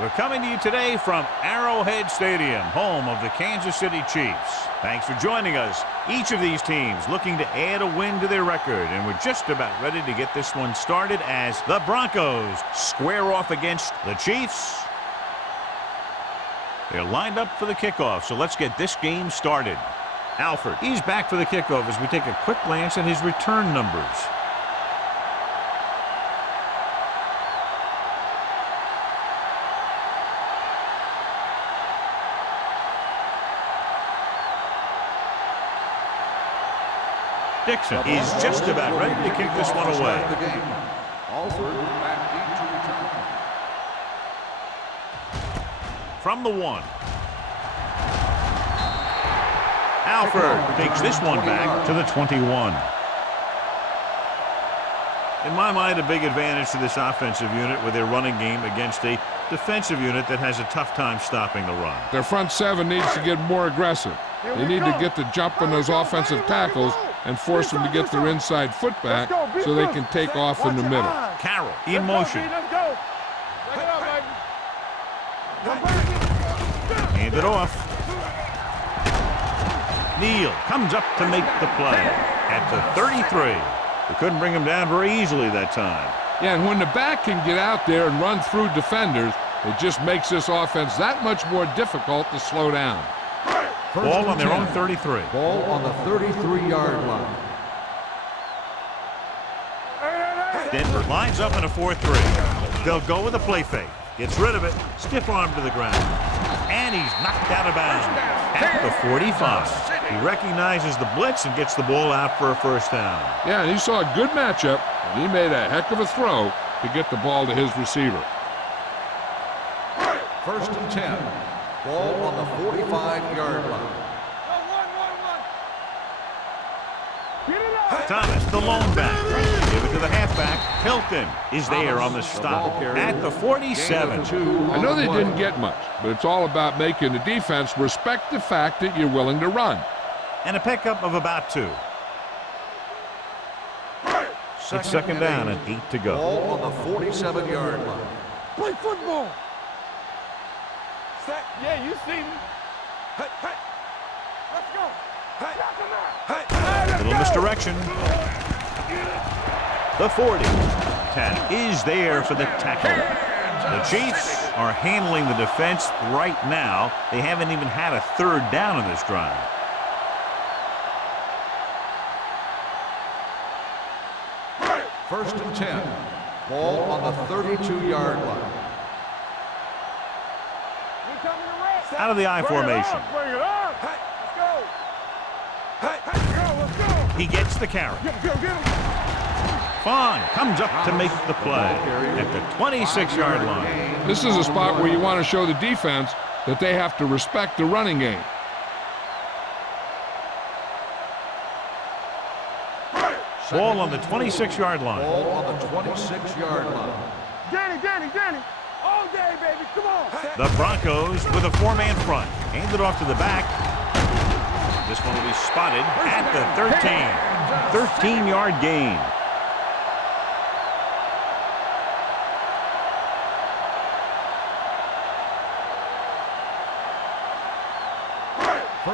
We're coming to you today from Arrowhead Stadium, home of the Kansas City Chiefs. Thanks for joining us. Each of these teams looking to add a win to their record, and we're just about ready to get this one started as the Broncos square off against the Chiefs. They're lined up for the kickoff, so let's get this game started. Alford, he's back for the kickoff as we take a quick glance at his return numbers. Dixon is just about ready to kick this one away. From the 1. Alford takes this one back to the 21. In my mind, a big advantage to this offensive unit with their running game against a defensive unit that has a tough time stopping the run. Their front 7 needs to get more aggressive. They need to get the jump on those offensive tackles and force them to get their inside foot back so they can take off in the middle. Carroll in motion. Hand it off. Neal comes up to make the play at the 33. They couldn't bring him down very easily that time. Yeah, and when the back can get out there and run through defenders, it just makes this offense that much more difficult to slow down. Ball on their own 33. Ball on the 33-yard line. Denver lines up in a 4-3. They'll go with a play fake. Gets rid of it. Stiff arm to the ground. And he's knocked out of bounds at the 45. He recognizes the blitz and gets the ball out for a first down. Yeah, and he saw a good matchup, and he made a heck of a throw to get the ball to his receiver. 1st and 10. Ball on the 45-yard line. Thomas, the lone back. Give it to the halfback. Hilton is there on the stop at the 47. I know they didn't get much, but it's all about making the defense respect the fact that you're willing to run. And a pickup of about 2. It's second down and 8 to go. Ball on the 47-yard line. Play football. Yeah, you see me. Hey, hey. Let's go. Hey. Little misdirection. The 40. Tad is there for the tackle. The Chiefs are handling the defense right now. They haven't even had a third down in this drive. First and 10. Ball on the 32-yard line. Out of the I formation. He gets the carry. Fawn comes up to make the play at the 26-yard line. This is a spot where you want to show the defense that they have to respect the running game. Ball on the 26-yard line. Ball on the 26-yard line. Danny. All day, baby. Come on. The Broncos with a 4-man front. Hand it off to the back. This one will be spotted at the 13. 13-yard gain.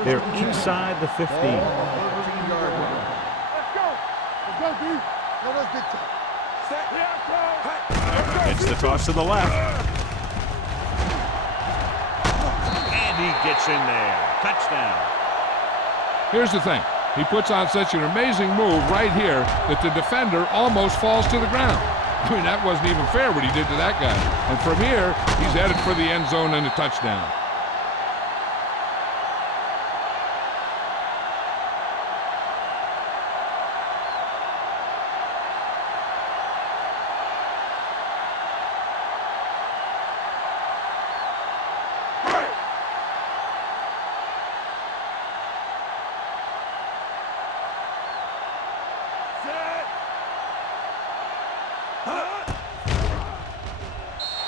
They're inside the 15. Let's go, dude. No, let's get to. It's the toss to the left. And he gets in there. Touchdown. Here's the thing. He puts on such an amazing move right here that the defender almost falls to the ground. I mean, that wasn't even fair what he did to that guy. And from here, he's headed for the end zone and a touchdown.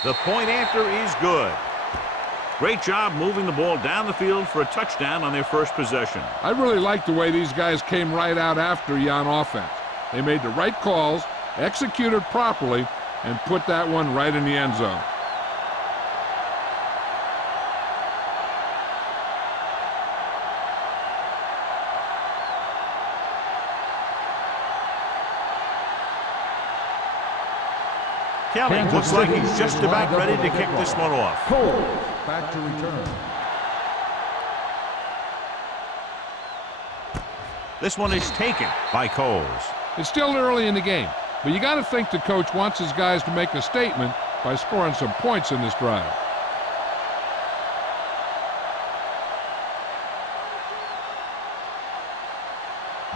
The point after is good. Great job moving the ball down the field for a touchdown on their first possession. I really like the way these guys came right out after you on offense. They made the right calls, executed properly, and put that one right in the end zone. Kelly looks like he's just about ready to kick this one off. Cole back to return. This one is taken by Coles. It's still early in the game, but you got to think the coach wants his guys to make a statement by scoring some points in this drive.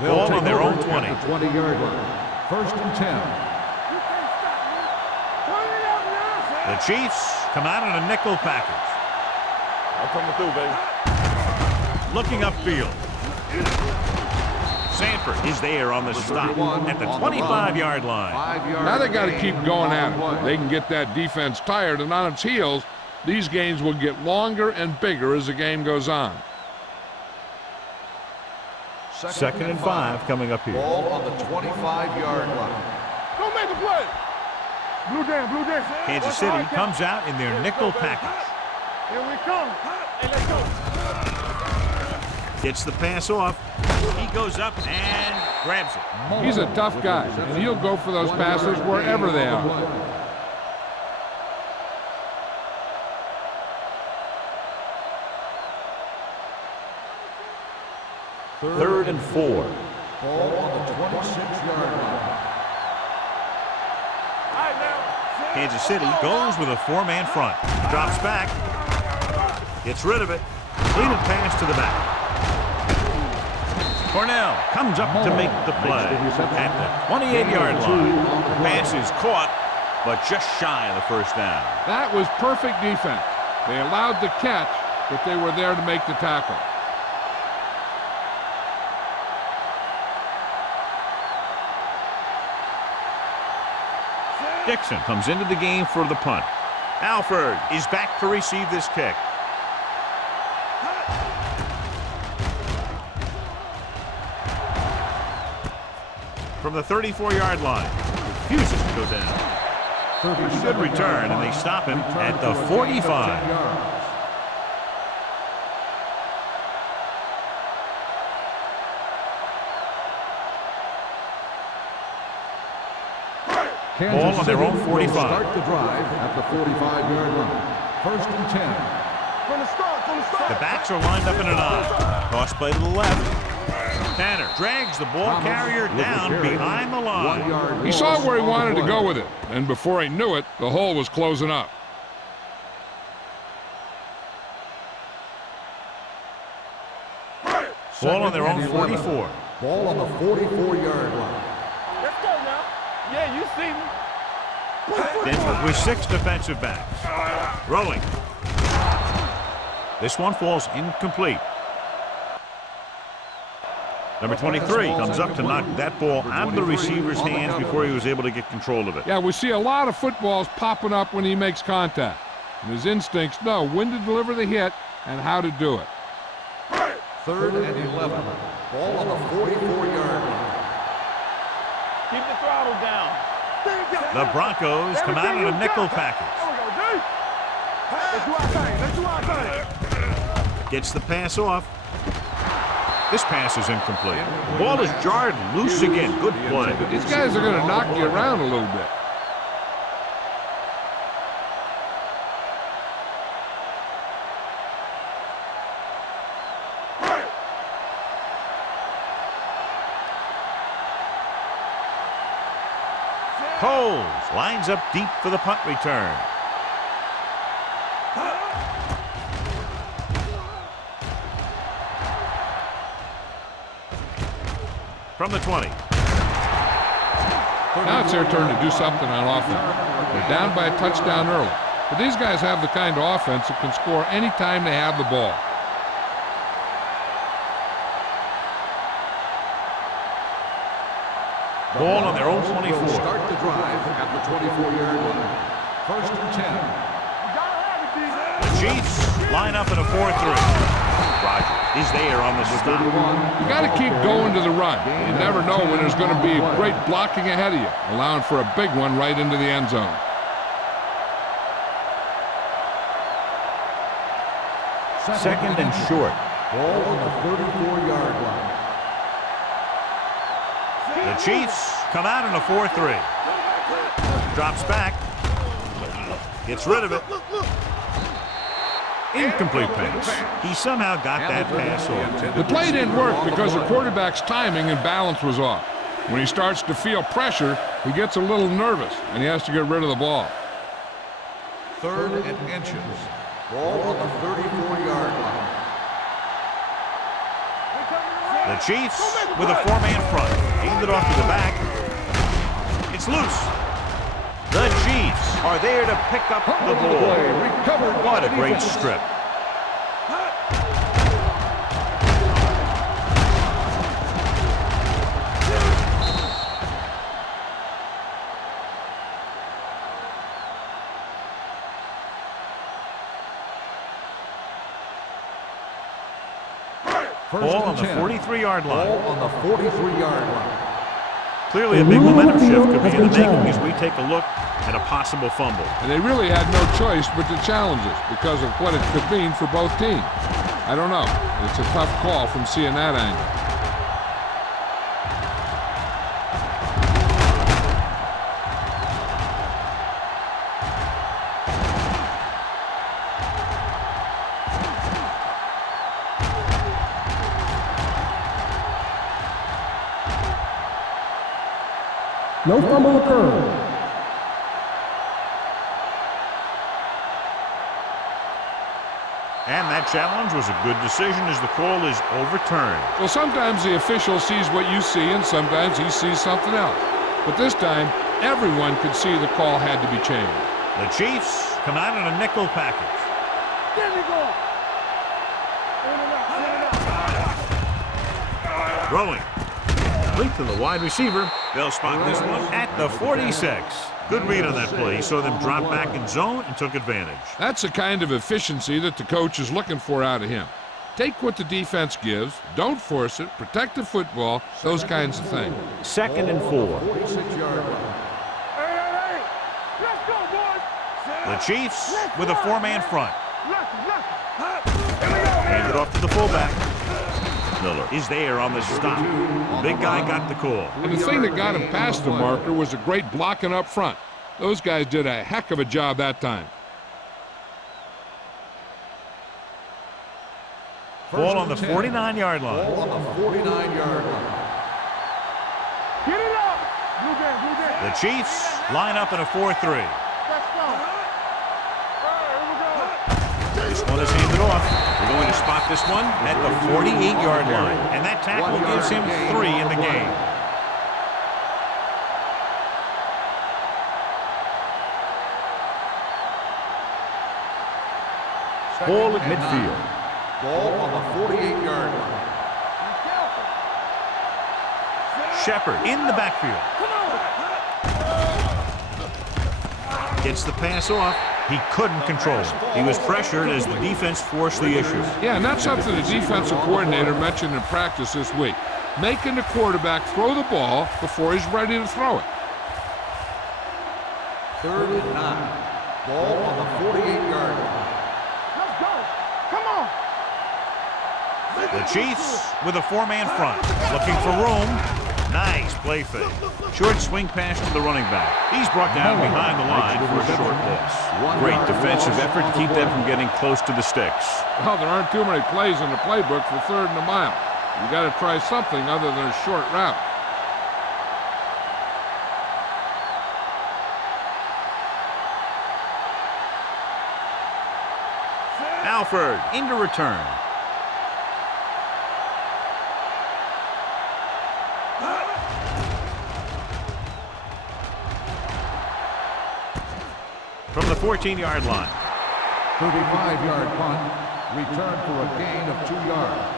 Ball on their own 20. At the 20-yard line. First and 10. The Chiefs come out in a nickel package. I'm coming through, baby. Looking upfield. Sanford is there on the stop at the 25-yard line. Now they got to keep going at it. They can get that defense tired and on its heels. These games will get longer and bigger as the game goes on. Second and 5 coming up here. Ball on the 25-yard line. Don't make the play. Blue down, blue down. Kansas City comes out in their nickel package. Here we come. Hey, let's go. Gets the pass off. He goes up and grabs it. He's a tough guy, and he'll go for those passes wherever they are. Third and 4. Ball on the 26-yard line. Kansas City goes with a 4-man front. Drops back. Gets rid of it. Clean pass to the back. Cornell comes up to make the play at the 28-yard line. The pass is caught, but just shy of the first down. That was perfect defense. They allowed the catch, but they were there to make the tackle. Dixon comes into the game for the punt. Alford is back to receive this kick. From the 34-yard line, refuses to go down. He should return, and they stop him at the 45. Ball on their own 45. Start the drive at the 45-yard line. First and 10. From the start. The backs are lined up in an I. Toss play to the left. Tanner drags the ball carrier down behind the line. He saw where he wanted to go with it, and before he knew it, the hole was closing up. Ball on their own 44. Ball on the 44-yard line. Let's go now. Yeah, you see me. Denver with 6 defensive backs. Rolling. This one falls incomplete. Number 23 comes up to knock that ball out of the receiver's hands before he was able to get control of it. Yeah, we see a lot of footballs popping up when he makes contact. And his instincts know when to deliver the hit and how to do it. Third and 11. Ball on the 44-yard line. Keep the throttle down. The Broncos come out in a nickel package. Let's do our thing. Let's do our thing. Gets the pass off. This pass is incomplete. The ball is jarred loose again. Good play. These guys are going to knock you around a little bit. Coles lines up deep for the punt return. From the 20. Now it's their turn to do something on offense. They're down by a touchdown early. But these guys have the kind of offense that can score any time they have the ball. Ball on their own 24. Start the drive at the 24-yard line. First and 10. The Chiefs line up in a 4-3. Rodgers is there on the stop. You got to keep going to the run. You never know when there's going to be great blocking ahead of you, allowing for a big one right into the end zone. Second and short. Ball on the 34-yard line. The Chiefs come out in a 4-3. Drops back. Gets rid of it. Incomplete pass. He somehow got that pass off. The play didn't work because the quarterback's timing and balance was off. When he starts to feel pressure, he gets a little nervous, and he has to get rid of the ball. 3rd and inches. Ball on the 34-yard line. The Chiefs with a 4-man front. Aimed it off to the back. It's loose. The Chiefs are there to pick up the ball. What a great strip. Ball on the 43-yard line. Ball on the 43-yard line. Clearly a big momentum shift could be in the making as we take a look at a possible fumble. And they really had no choice but to challenge it because of what it could mean for both teams. I don't know. It's a tough call from seeing that angle. No fumble occurred. And that challenge was a good decision as the call is overturned. Well, sometimes the official sees what you see, and sometimes he sees something else. But this time, everyone could see the call had to be changed. The Chiefs come out in a nickel package. There we go. Throwing. Complete to the wide receiver. They'll spot this one at the 46. Good read on that play. He saw them drop back in zone and took advantage. That's the kind of efficiency that the coach is looking for out of him. Take what the defense gives, don't force it, protect the football, those kinds of things. 2nd and 4. 46-yard line. Hey. Let's go, boys. The Chiefs with a 4-man front. Here we go. Hand it off to the fullback. Miller is there on the stop. The big guy got the call. And the thing that got him past the marker was a great blocking up front. Those guys did a heck of a job that time. Ball on the 49-yard line. Ball on the 49-yard line. Get it up. Blue game. The Chiefs line up in a 4-3. Let's go. Here we go. This one is handed off. We're going to spot this one at the 48-yard line. And that tackle gives him 3 in the game. Ball at midfield. Ball on the 48-yard line. Shepard in the backfield. Gets the pass off. He couldn't control it. He was pressured as the defense forced the issue. Yeah, and that's something the defensive coordinator mentioned in practice this week. Making the quarterback throw the ball before he's ready to throw it. 3rd and 9. Ball on the 48-yard line. Let's go. Come on. The Chiefs with a 4-man front. Looking for room. Nice play fake. Short swing pass to the running back. He's brought down behind the line for a short loss. Great defensive effort to keep them from getting close to the sticks. Well, there aren't too many plays in the playbook for 3rd and a mile. You got to try something other than a short route. Alford into return. From the 14-yard line. 35-yard punt. Return for a gain of 2 yards.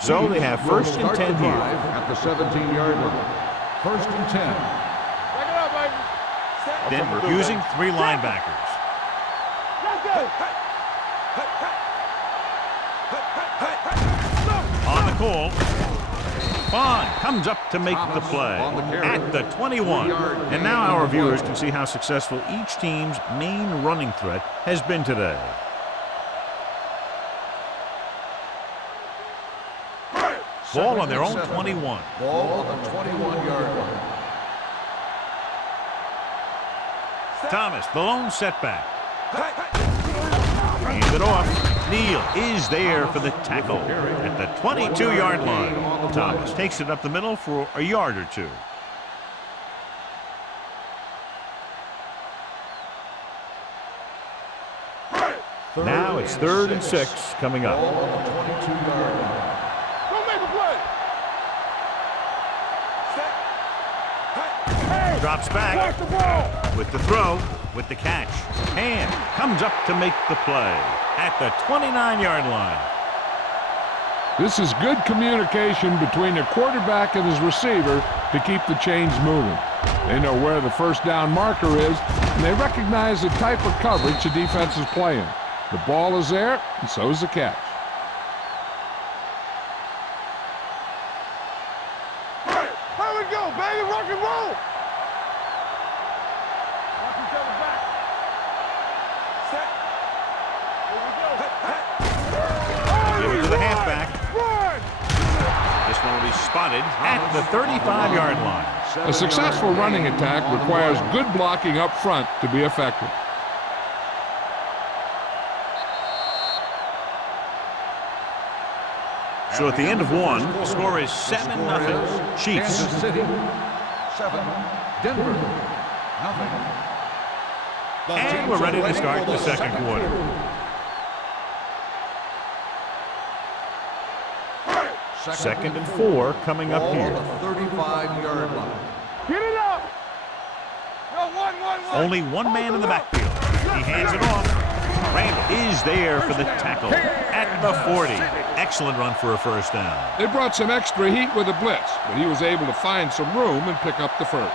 So they have 1st and 10 here. At the 17-yard line. 1st and 10. Back it up, baby. Denver using 3 linebackers. Let's go. On the call. Bond comes up to make the play at the 21. And now our viewers can see how successful each team's main running threat has been today. Ball on their own 7. 21. Ball on the 21-yard line. Thomas, the lone setback. Hand it off. Neal is there for the tackle at the 22-yard line. Thomas takes it up the middle for a yard or two. Now it's 3rd and 6 coming up. Ball on the 22-yard line. Don't make a play. Drops back Watch the ball. with the throw, with the catch. Hand comes up to make the play at the 29-yard line. This is good communication between the quarterback and his receiver to keep the chains moving. They know where the first down marker is, and they recognize the type of coverage the defense is playing. The ball is there, and so is the catch. Here we go, baby. Rock and roll. Watch each other back. Set. Here we go. Give it to the halfback. Run. This one will be spotted at the 35-yard line. A successful running attack requires good blocking up front to be effective. So at the end of one, the score is 7-0 Chiefs. Kansas City 7, Denver 0. And we're ready to start the second quarter. Second and 4 coming up Ball here. on the 35-yard line. Get it up. No, one. Only one man in the backfield. He hands it off. Randall is there for the tackle at the 40. Excellent run for a first down. They brought some extra heat with a blitz, but he was able to find some room and pick up the first.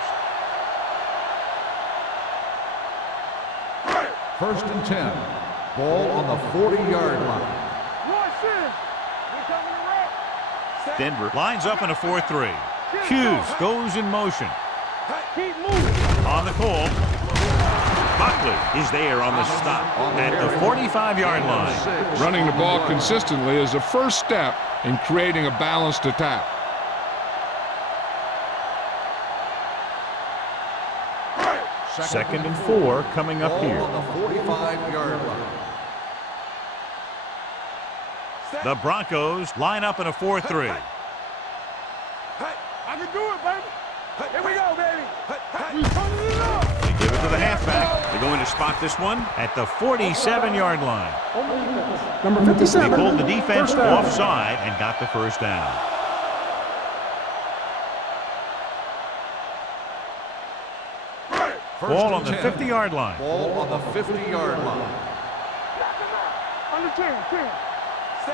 1st and 10. Ball on the 40-yard line. Rush in. We coming to wreck. Set. Denver lines up in a 4-3. Hughes goes in motion. Keep moving. On the call. Buckley is there on the stop at the 45-yard line. Running the ball consistently is the first step in creating a balanced attack. Second and 4 coming up Ball here. on the 45-yard line. The Broncos line up in a 4-3. I can do it, baby. Here we go, baby. We turning it up. They give it to the halfback. They're going to spot this one at the 47-yard line. Number They 57. pulled the defense First down. offside and got the first down. Ball on the 50-yard line. Ball on the 50-yard line. Under 10.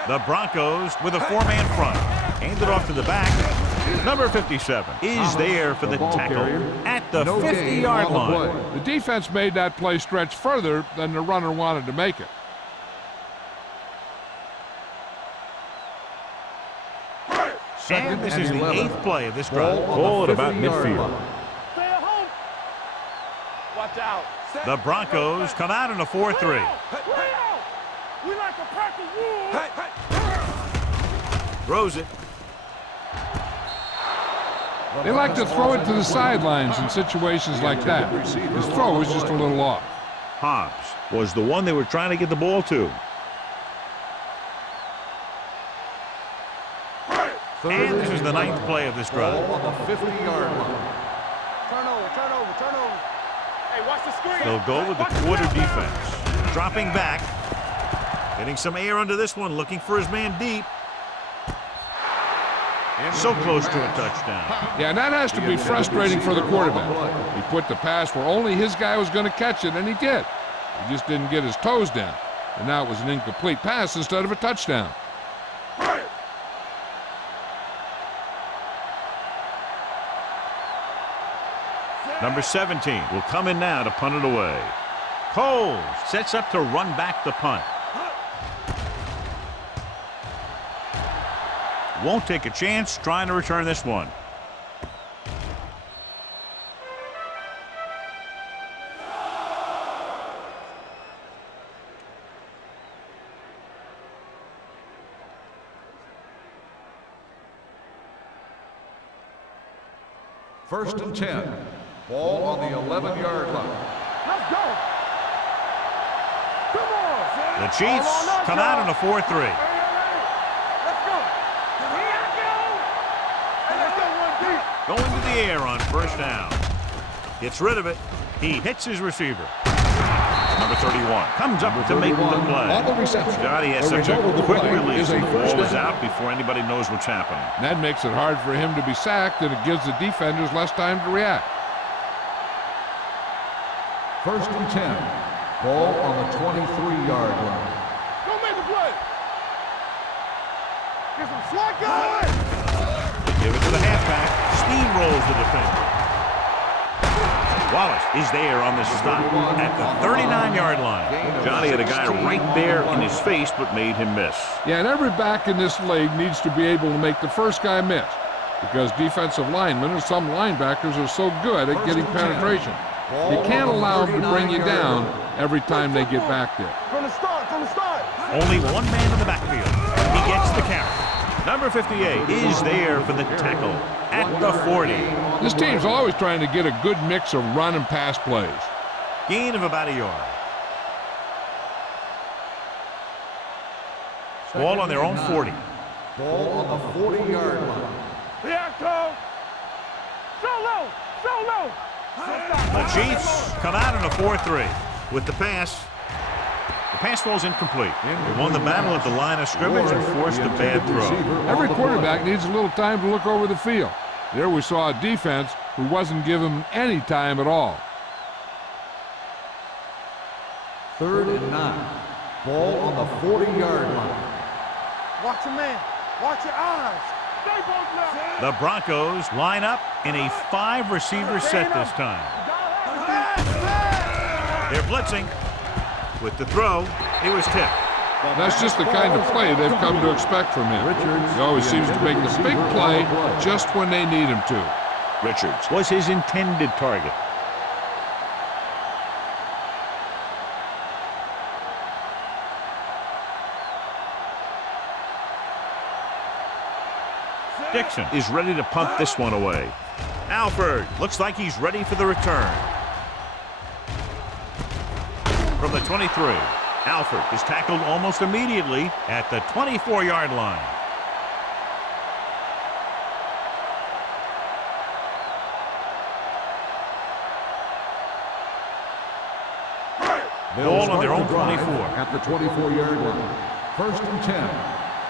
The Broncos with a 4-man front. Hand it off to the back. Number 57 is there for the tackle at the 50-yard line. The defense made that play stretch further than the runner wanted to make it. And this is the 11. 8th play of this drive. Ball Ball on at the about 50-yard midfield. line. Stay at home. Watch out. The Broncos come out in a 4-3. We like to practice rules. Throws it. They like to throw it to the sidelines in situations like that. His throw was just a little off. Hobbs was the one they were trying to get the ball to. And this is the 9th play of this drive. Ball on the 50-yard line. Turn over. Hey, watch the screen. They'll go with the quarter defense. Dropping back. Getting some air under this one. Looking for his man deep. So close to a touchdown. Yeah, and that has to be frustrating for the quarterback. He put the pass where only his guy was going to catch it, and he did. He just didn't get his toes down. And now it was an incomplete pass instead of a touchdown. Number 17 will come in now to punt it away. Coles sets up to run back the punt. Won't take a chance trying to return this one. First and 10. Ball on the 11-yard line. Let's go. Come on. The Chiefs come out in a 4-3. Let's go. Here I go. Hey, let's go one deep. Going to the air on first down. Gets rid of it. He hits his receiver. Number 31 comes up to make the play. On the reception. God, he has The such a result of the quick play release. is a The first ball is down. out before anybody knows what's happening. And that makes it hard for him to be sacked, and it gives the defenders less time to react. First and 10. Ball on the 23-yard line. Go make the play. Get some slack going. They give it to the halfback. Steamrolls the defender. Wallace is there on the stop at the 39-yard line. Johnny had a guy right there in his face, but made him miss. Yeah, and every back in this league needs to be able to make the first guy miss, because defensive linemen and some linebackers are so good at getting penetration. You can't allow them to bring you down every time they get back there. From the start, from the start. Only one man in the backfield. He gets the carry. Number 58 is there for the tackle at the 40. This team's always trying to get a good mix of run and pass plays. Gain of about a yard. Ball on their own 40. Ball on the 40-yard line. Here I come. Solo, solo. The Chiefs come out in a 4-3 with the pass. The pass falls incomplete. They won the battle at the line of scrimmage and forced a bad throw. Every quarterback needs a little time to look over the field. There we saw a defense who wasn't given any time at all. Third and 9. Ball on the 40-yard line. Watch your man. Watch your eyes. Stay both left. The Broncos line up in a 5-receiver set this time. They're blitzing. With the throw, it was tipped. That's just the kind of play they've come to expect from him. He always seems to make the big play just when they need him to. Richards was his intended target. Dixon is ready to punt this one away. Alford looks like he's ready for the return. From the 23, Alford is tackled almost immediately at the 24-yard line. Ball on their own 24. At the 24-yard line. First and 10.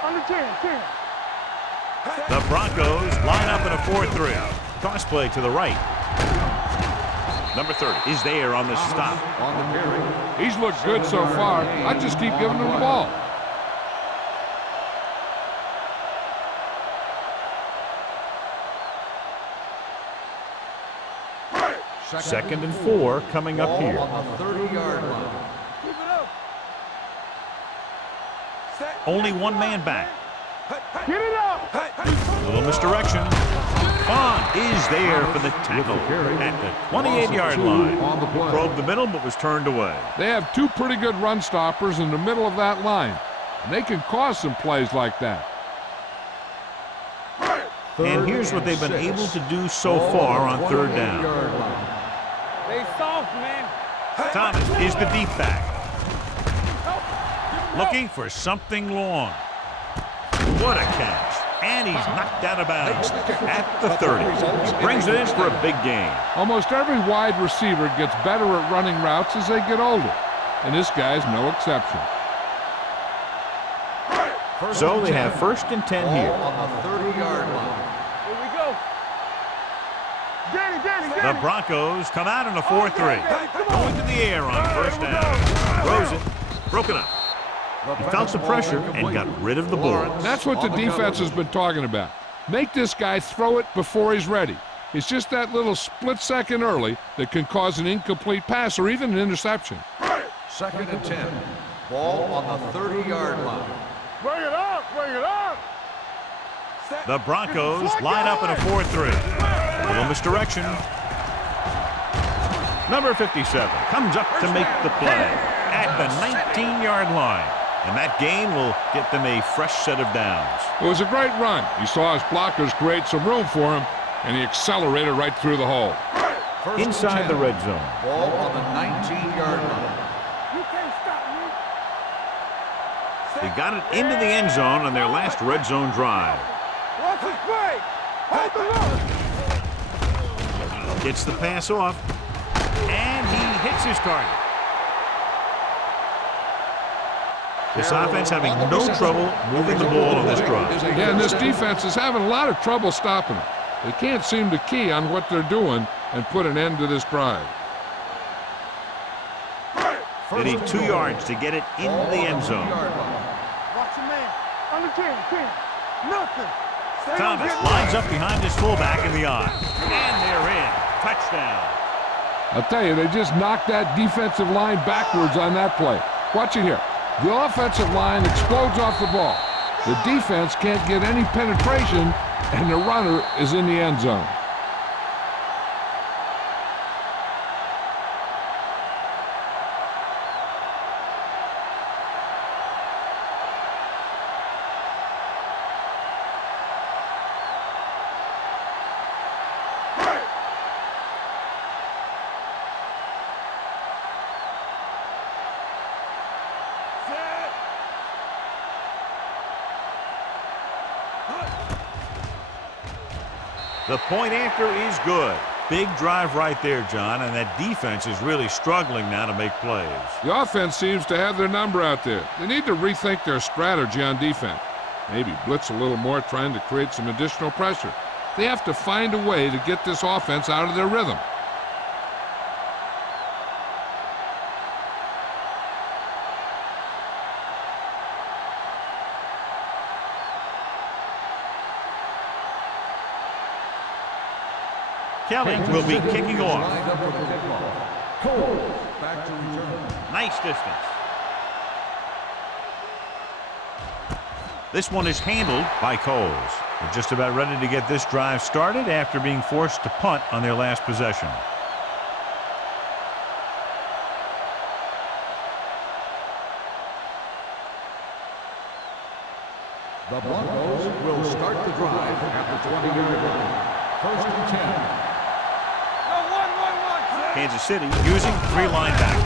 Under 10. The Broncos line up in a 4-3. Toss play to the right. Number 30 is there on the stop. On the carry. He's looked good so far. I just keep giving him the ball. Second and 4 coming up here. On the 30-yard line. Keep it up. Set. Only one man back. Get it up. A little misdirection. Bond is there for the tackle at the 28-yard line. Probed the middle but was turned away. They have two pretty good run stoppers in the middle of that line, and they can cause some plays like that. And here's what they've been able to do so far on third down. They soft, man. Thomas is the deep back. Looking for something long. What a catch. And he's knocked out of bounds at the 30. He brings it in for a big gain. Almost every wide receiver gets better at running routes as they get older, and this guy's no exception. So they have first and 10 here. On the 30-yard line. Here we go. Danny. The Broncos come out in a 4-3. Going to the air on first down. Throws it. Broken up. He felt the pressure and got rid of the ball. That's what the defense has been talking about. Make this guy throw it before he's ready. It's just that little split second early that can cause an incomplete pass or even an interception. Second and 10. Ball on the 30-yard line. Bring it up. The Broncos line up in a 4-3. Little misdirection. Number 57 comes up to make the play at the 19-yard line. And that gain will get them a fresh set of downs. It was a great run. He saw his blockers create some room for him, and he accelerated right through the hole. First Inside the red zone. Ball on the 19-yard line. You can't stop me. They got it into the end zone on their last red zone drive. Watch his play. Hold the look. Gets the pass off, and he hits his target. This offense having no trouble moving the ball on this drive. Yeah, and this defense is having a lot of trouble stopping it. They can't seem to key on what they're doing and put an end to this drive. They need 2 yards to get it in the end zone. Watch your man. On the 10. Nothing. Thomas lines up behind his fullback in the eye. And they're in. Touchdown. I'll tell you, they just knocked that defensive line backwards on that play. Watch it here. The offensive line explodes off the ball. The defense can't get any penetration, and the runner is in the end zone. The point after is good. Big drive right there, John, and that defense is really struggling now to make plays. The offense seems to have their number out there. They need to rethink their strategy on defense. Maybe blitz a little more, trying to create some additional pressure. They have to find a way to get this offense out of their rhythm. Kelly will be kicking off. Lined up for the kickoff. Back to return. Nice distance. This one is handled by Coles. They're just about ready to get this drive started after being forced to punt on their last possession. The Broncos will start the drive at the 20-yard line. First and 10. Kansas City using 3 linebackers.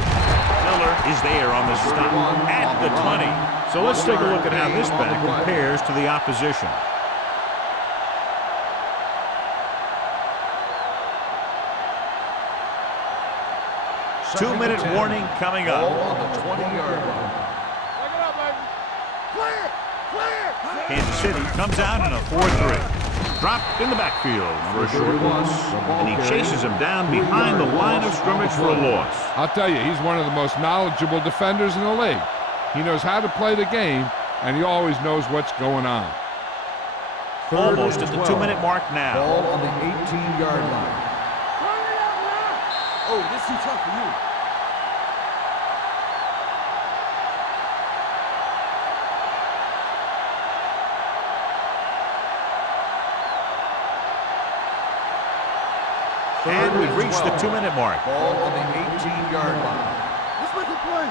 Miller is there on the stop at the 20. So let's take a look at how this back compares to the opposition. Two-minute warning coming up. Ball on the 20-yard line. Kansas City comes out in a 4-3. Dropped in the backfield for a short loss. And he chases him down behind the line of scrimmage for a loss. I'll tell you, he's one of the most knowledgeable defenders in the league. He knows how to play the game, and he always knows what's going on. Almost at the 2-minute mark now. Ball on the 18-yard line. Oh, this is too tough for you. And we've reached the 2-minute mark. Ball on the 18-yard line. Let's make a play.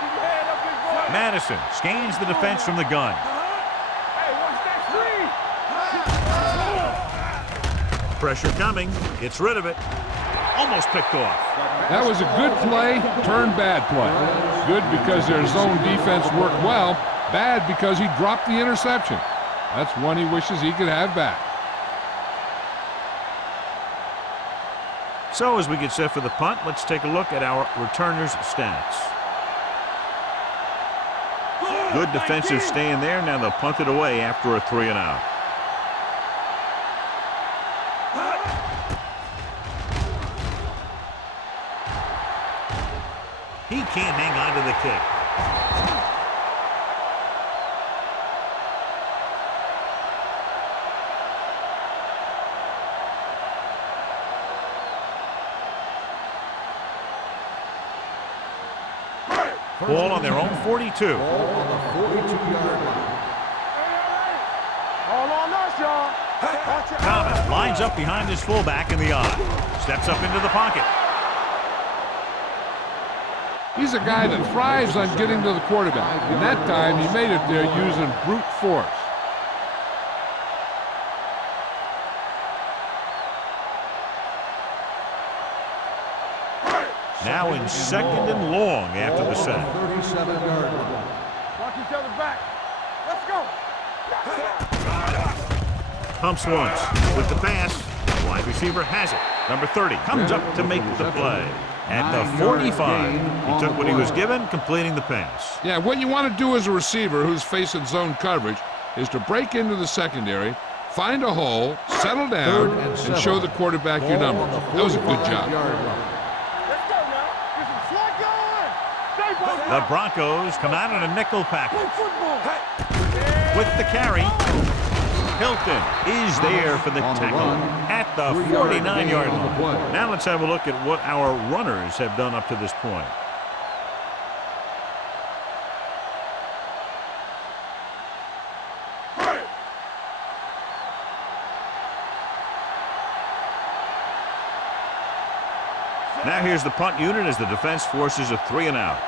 Keep your head up, big boy. Madison scans the defense from the gun. Hey, watch that screen. Pressure coming. Gets rid of it. Almost picked off. That was a good play, turned bad play. Good because their zone defense worked well. Bad because he dropped the interception. That's one he wishes he could have back. So as we get set for the punt, let's take a look at our returners' stats. Good defensive stand there. Now they'll punt it away after a 3-and-out. He can't hang on to the kick. Ball on their own 42. Ball on the 42-yard line. All on us, y'all. Watch it. Thomas lines up behind his fullback in the eye. Steps up into the pocket. He's a guy that thrives on getting to the quarterback. And that time he made it there using brute force. Now in second and long after the sack. 37-yard line. Watch each other back. Let's go. Pumps once with the pass. Wide receiver has it. Number 30 comes up to make the play. At the 45, he took what he was given, completing the pass. Yeah, what you want to do as a receiver who's facing zone coverage is to break into the secondary, find a hole, settle down, and show the quarterback your numbers. That was a good job. Let's go now. Get some slack going. Stay back. The Broncos come out in a nickel package. Play football. With the carry, Hilton is there for the tackle at the 49-yard line. Now let's have a look at what our runners have done up to this point. Now here's the punt unit as the defense forces a 3 and out.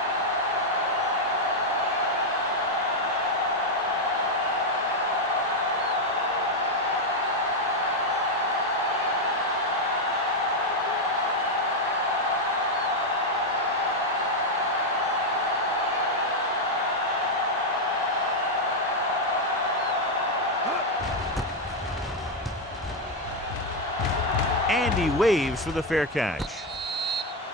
And he waves for the fair catch.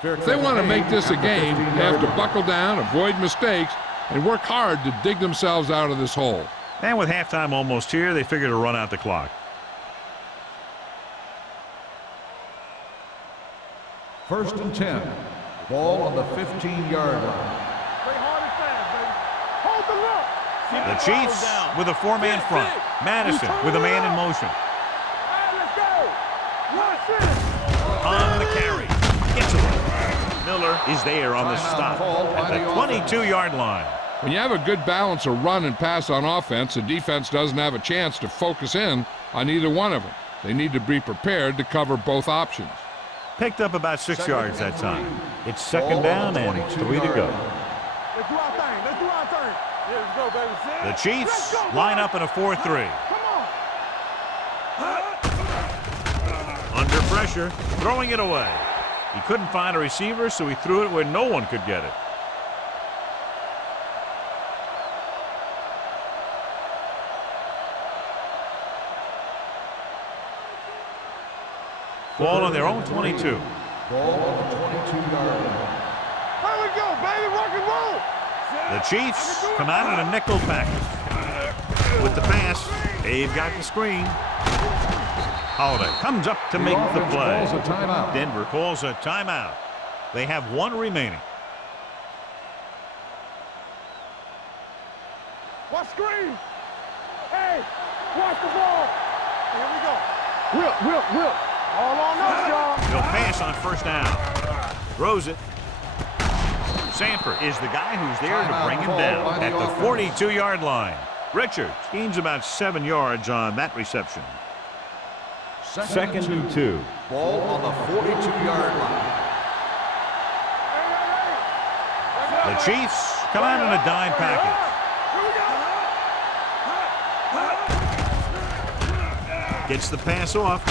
If they want to make this a game, they have to buckle down, avoid mistakes, and work hard to dig themselves out of this hole. And with halftime almost here, they figure to run out the clock. First and 10. Ball on the 15-yard line. Play hard and fast, baby. Hold the look. The Chiefs with a 4-man front. Madison with a man in motion. All right, let's go. One, On the carry. Gets away. Miller is there on the stop at the 22-yard line. When you have a good balance of run and pass on offense, the defense doesn't have a chance to focus in on either one of them. They need to be prepared to cover both options. Picked up about 6 yards that time. It's second down and 3 to go. Let's do our thing. Let's do our thing. Yeah, let's go, baby. The Chiefs line up in a 4-3. Come on. Under pressure, throwing it away. He couldn't find a receiver, so he threw it where no one could get it. Ball on their own 22. Ball on the 22-yard line. Here we go, baby. Rock and roll. The Chiefs come out in a nickel package. With the pass, they've got the screen. Holiday comes up to make the play. Calls a timeout. Denver calls a timeout. They have 1 remaining. Watch screen. Hey, watch the ball. Here we go. Whip. All on us, y'all. He'll pass on first down. Throws it. Sanford is the guy who's there to bring him down at the 42-yard line. Richards gains about 7 yards on that reception. Second and 2. Ball on the 42-yard line. The Chiefs come out in a dime package. Gets the pass off.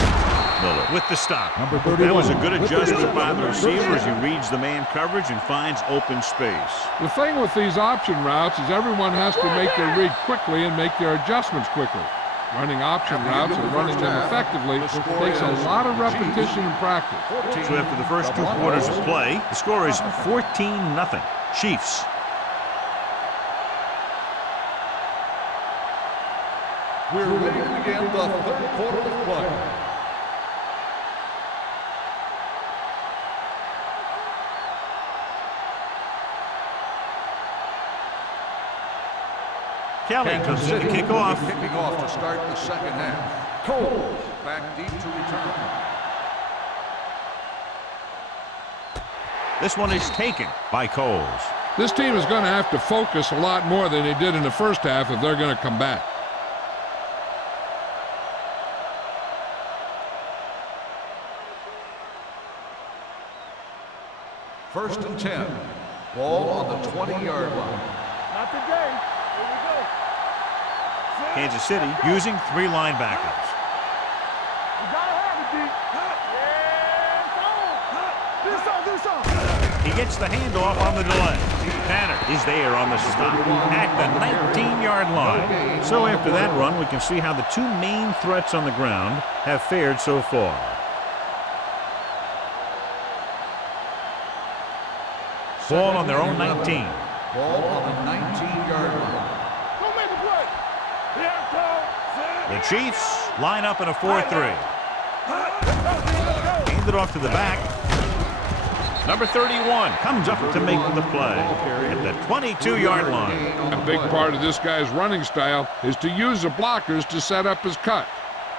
Miller with the stop. Number 31. That was a good adjustment by the receiver as he reads the man coverage and finds open space. The thing with these option routes is everyone has to make their read quickly and make their adjustments quickly. Running option routes and running them effectively takes a lot of repetition and practice. So after the first 2 quarters of play, the score is 14-0. Chiefs. We're ready to begin the third quarter of play. Kelly comes in to kick off. Kicking off to start the second half. Cole back deep to return. This one is taken by Coles. This team is going to have to focus a lot more than they did in the first half if they're going to come back. First and 10. Ball on the 20-yard line. Not today. Here we go. Kansas City using 3 linebackers. You gotta have it, D. Yeah, it's on. This on. He gets the handoff on the delay. Tanner is there on the stop at the 19-yard line. So after that run, we can see how the two main threats on the ground have fared so far. Ball on their own 19. Ball on the 19-yard line. Don't make a play. The Chiefs line up in a 4-3. Hand it off to the back. Number 31 comes up to make the play at the 22-yard line. A big part of this guy's running style is to use the blockers to set up his cut,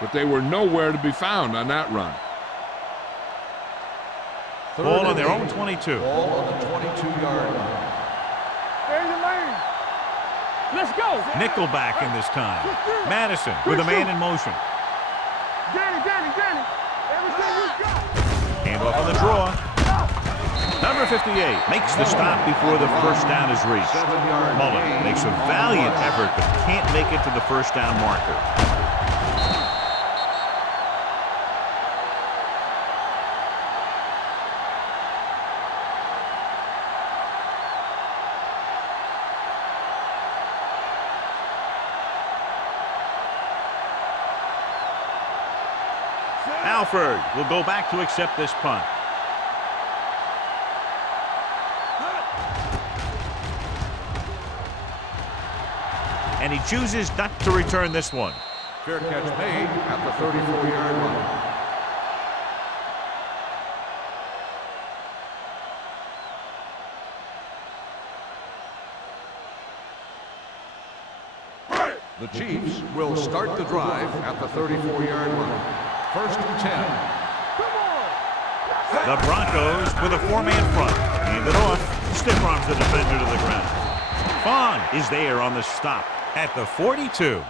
but they were nowhere to be found on that run. Ball on their own 22. Ball on the 22-yard line. Stay in your lane. Let's go. Nickelback in this time. Madison with a man in motion. Danny. Everything you got. Hand off on the draw. Number 58 makes the stop before the first down is reached. Mullen makes a valiant effort but can't make it to the first down marker. Alford will go back to accept this punt. And he chooses not to return this one. Fair catch made at the 34-yard line. The Chiefs will start the drive at the 34-yard line. First and 10. The Broncos with a four-man front. Hand it off. Stiff arms the defender to the ground. Fong is there on the stop at the 42.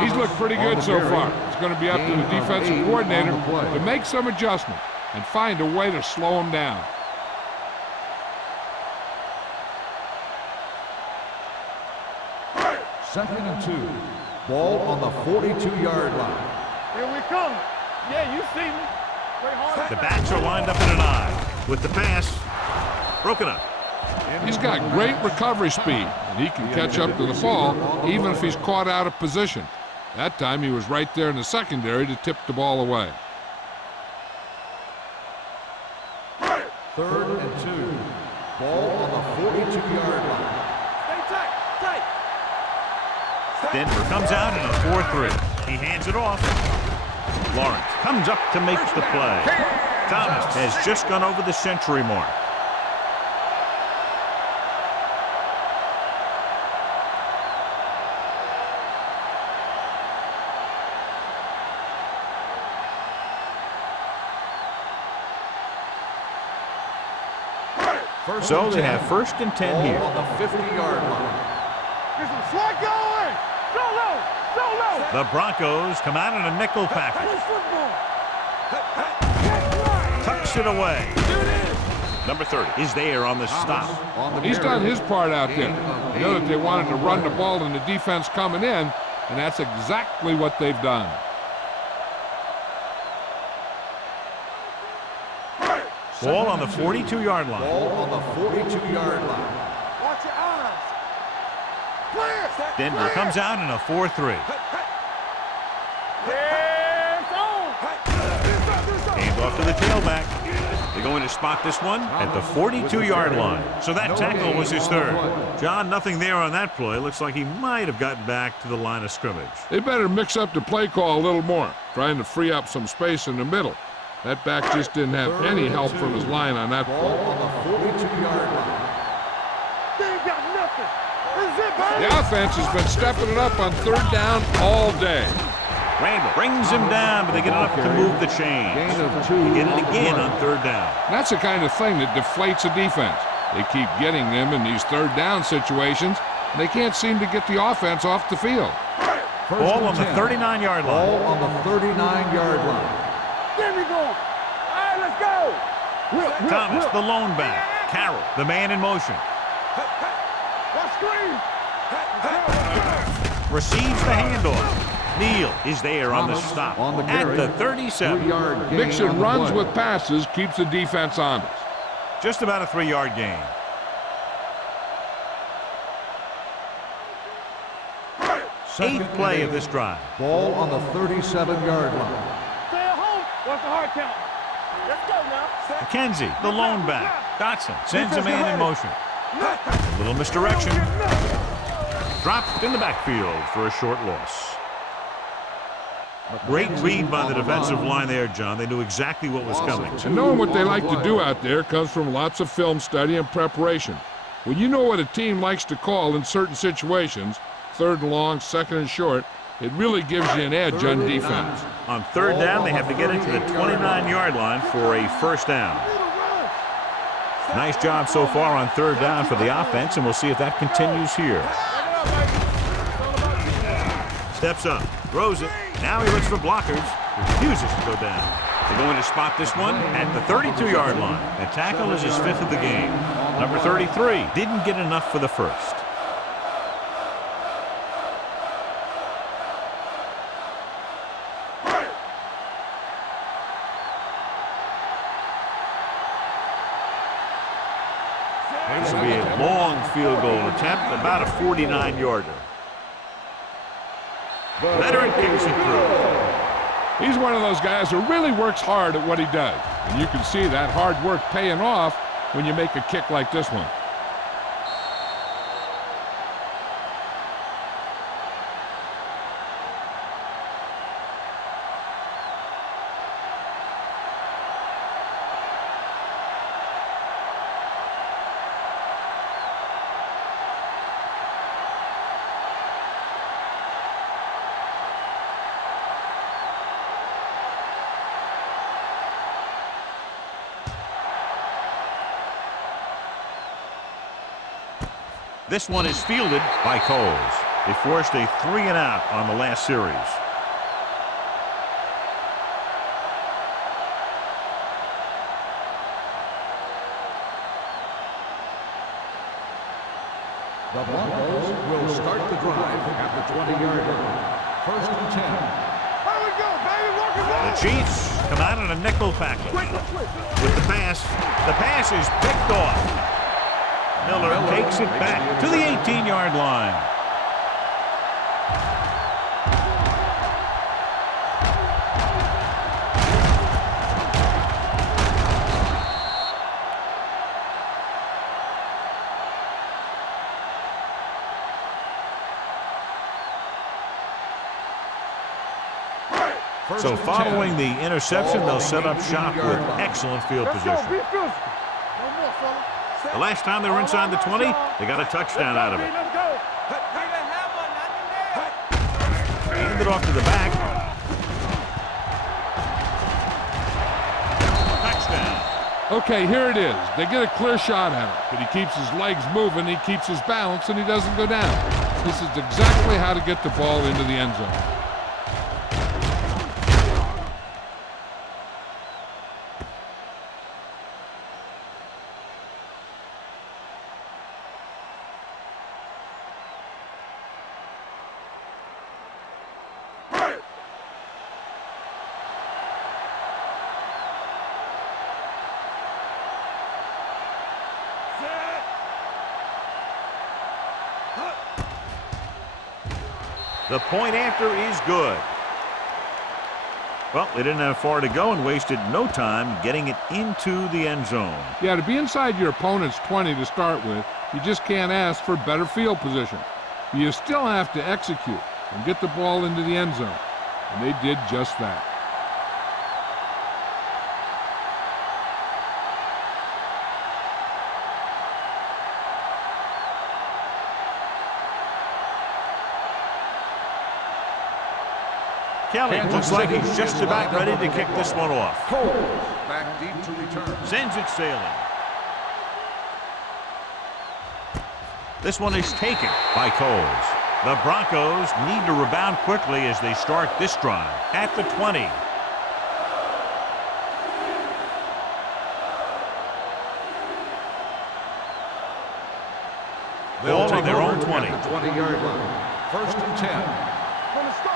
He's looked pretty good so far. It's going to be up to the defensive coordinator to make some adjustment and find a way to slow him down. Second and 2. Ball on the 42-yard line. Here we come. Yeah, you see me. Play hard. The backs are lined up in an I with the pass broken up. He's got great recovery speed, and he can catch up to the ball even if he's caught out of position. That time he was right there in the secondary to tip the ball away. Third and 2. Ball on the 42-yard line. Stay tight. Denver comes out in a 4-3. He hands it off. Lawrence comes up to make the play. Thomas has just gone over the century mark. So they have first and 10 here. On the 50-yard line. Get some slide going. Solo. The Broncos come out in a nickel package. Tucks it away. Number 30 is there on the stop. He's done his part out there. You know that they wanted to run the ball and the defense coming in, and that's exactly what they've done. Ball on the 42-yard line. Ball on the 42-yard line. Watch your eyes. Clear. Denver comes out in a 4-3. Hand off to the tailback. They're going to spot this one at the 42-yard line. So that tackle was his third. John, nothing there on that play. Looks like he might have gotten back to the line of scrimmage. They better mix up the play call a little more, trying to free up some space in the middle. That back just didn't have any help from his line on that Ball play. on the 42-yard line. They ain't got nothing. This is it, baby. The offense has been stepping it up on third down all day. Randall brings him down, but they get enough to move the chains. Gain of 2. They get it again on third down. That's the kind of thing that deflates a defense. They keep getting them in these third down situations, and they can't seem to get the offense off the field. Ball on the 39-yard line. Ball on the 39-yard line. There we go. All right, let's go. Thomas, the lone back. Carroll, the man in motion. Watch screen. Receives the handoff. Neal is there on the stop at the 37. Mixing runs with passes keeps the defense honest. Just about a 3-yard gain. Eighth play of this drive. Ball on the 37-yard line. Stay at home. What's the hard count? Let's go now. McKenzie, the lone back. Dotson sends a man in motion. A little misdirection. Dropped in the backfield for a short loss. Great read by the defensive line there, John. They knew exactly what was coming. And knowing what they like to do out there comes from lots of film study and preparation. When you know what a team likes to call in certain situations, 3rd and long, 2nd and short, it really gives you an edge on defense. On 3rd down, they have to get it to the 29-yard line for a first down. Nice job so far on 3rd down for the offense, and we'll see if that continues here. Steps up, throws it. Now he looks for blockers. Refuses to go down. They're going to spot this one at the 32-yard line. The tackle is his 5th of the game. Number 33 didn't get enough for the first. This will be a long field goal attempt, about a 49-yarder. Veteran kicks it through. He's one of those guys who really works hard at what he does. And you can see that hard work paying off when you make a kick like this one. This one is fielded by Coles. They forced a 3-and-out on the last series. The Broncos will start the drive at the 20-yard line. 1st and 10. Here we go, baby. The Chiefs come out in a nickel package. With the pass is picked off. Miller takes it back to the 18-yard line. So following the interception, they'll set up shop with excellent field position. The last time they were inside the 20, they got a touchdown out of it. Hand it off to the back. Touchdown. Okay, here it is. They get a clear shot at him, but he keeps his legs moving, he keeps his balance, and he doesn't go down. This is exactly how to get the ball into the end zone. The point after is good. Well, they didn't have far to go and wasted no time getting it into the end zone. Yeah, to be inside your opponent's 20 to start with, you just can't ask for better field position. But you still have to execute and get the ball into the end zone. And they did just that. Kelly looks like he's just about ready to kick this one off. Coles back deep to return. Sends it sailing. This one is taken by Coles. The Broncos need to rebound quickly as they start this drive at the 20. Ball on their own 20. 20-yard line. 1st and 10. From the start.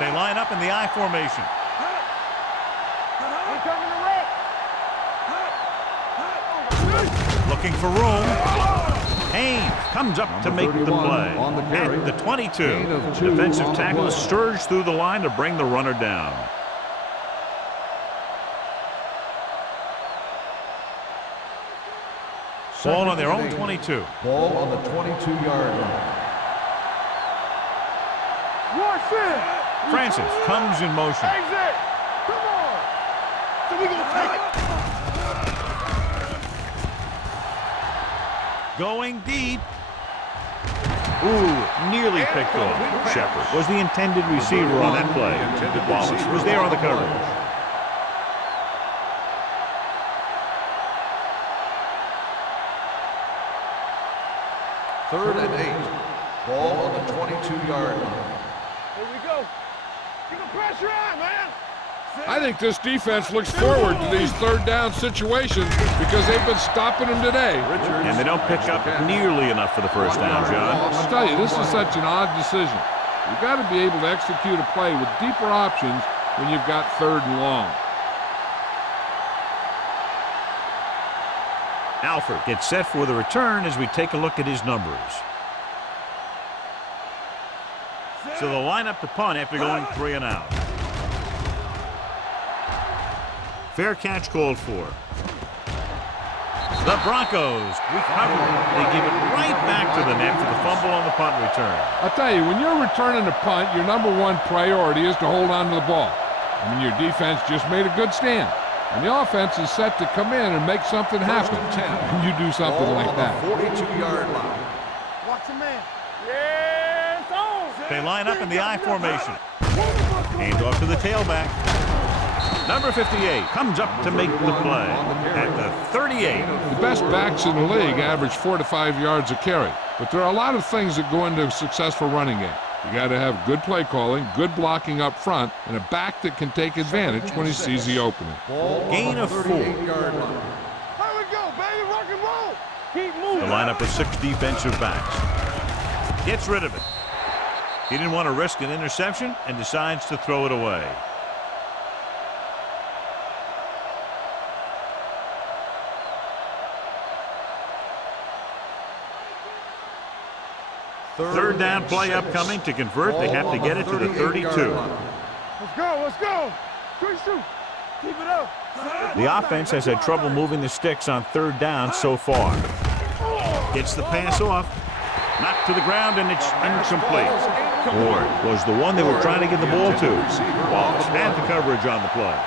They line up in the I formation. Incoming the red. looking for room. Haynes comes up to make the play. At the 22, defensive tackle surged through the line to bring the runner down. Ball on their own 22. Ball on the 22-yard line. Francis comes in motion. Exit! Come on! So we gonna take it. Going deep. Ooh, nearly picked off. Shepard was the intended receiver on that play. Wallace was there on the coverage. Third and 8. Ball on the 22-yard line. Here we go. Keep the pressure on, man. I think this defense looks forward to these third down situations because they've been stopping them today. And they don't pick up nearly enough for the first down, John. I'll tell you, this is such an odd decision. You've got to be able to execute a play with deeper options when you've got third and long. Alford gets set for the return as we take a look at his numbers. So they'll line up to punt after going 3 and out. Fair catch called for. The Broncos recover. They give it right back to the net for the fumble on the punt return. I'll tell you, when you're returning a punt, your #1 priority is to hold on to the ball. I mean, your defense just made a good stand. And the offense is set to come in and make something happen. And you do something like that. 42-yard line. Watch the man. Yes, on. They line up in the I formation. Hand off to the tailback. Number 58 comes up to make the play at the 38. The best backs in the league average 4 to 5 yards a carry. But there are a lot of things that go into a successful running game. You got to have good play calling, good blocking up front, and a back that can take advantage when he sees the opening. Gain of 4. Here we go, baby. Rock and roll. Keep moving. The lineup of 6 defensive backs. Gets rid of it. He didn't want to risk an interception and decides to throw it away. Third down play upcoming. To convert, they have to get it to the 32. Let's go, let's go. Quick shoot. Keep it up. The offense has had trouble moving the sticks on third down so far. Gets the pass off. Knocked to the ground, and it's incomplete. Ward was the one they were trying to get the ball to. Wallace had the coverage on the play.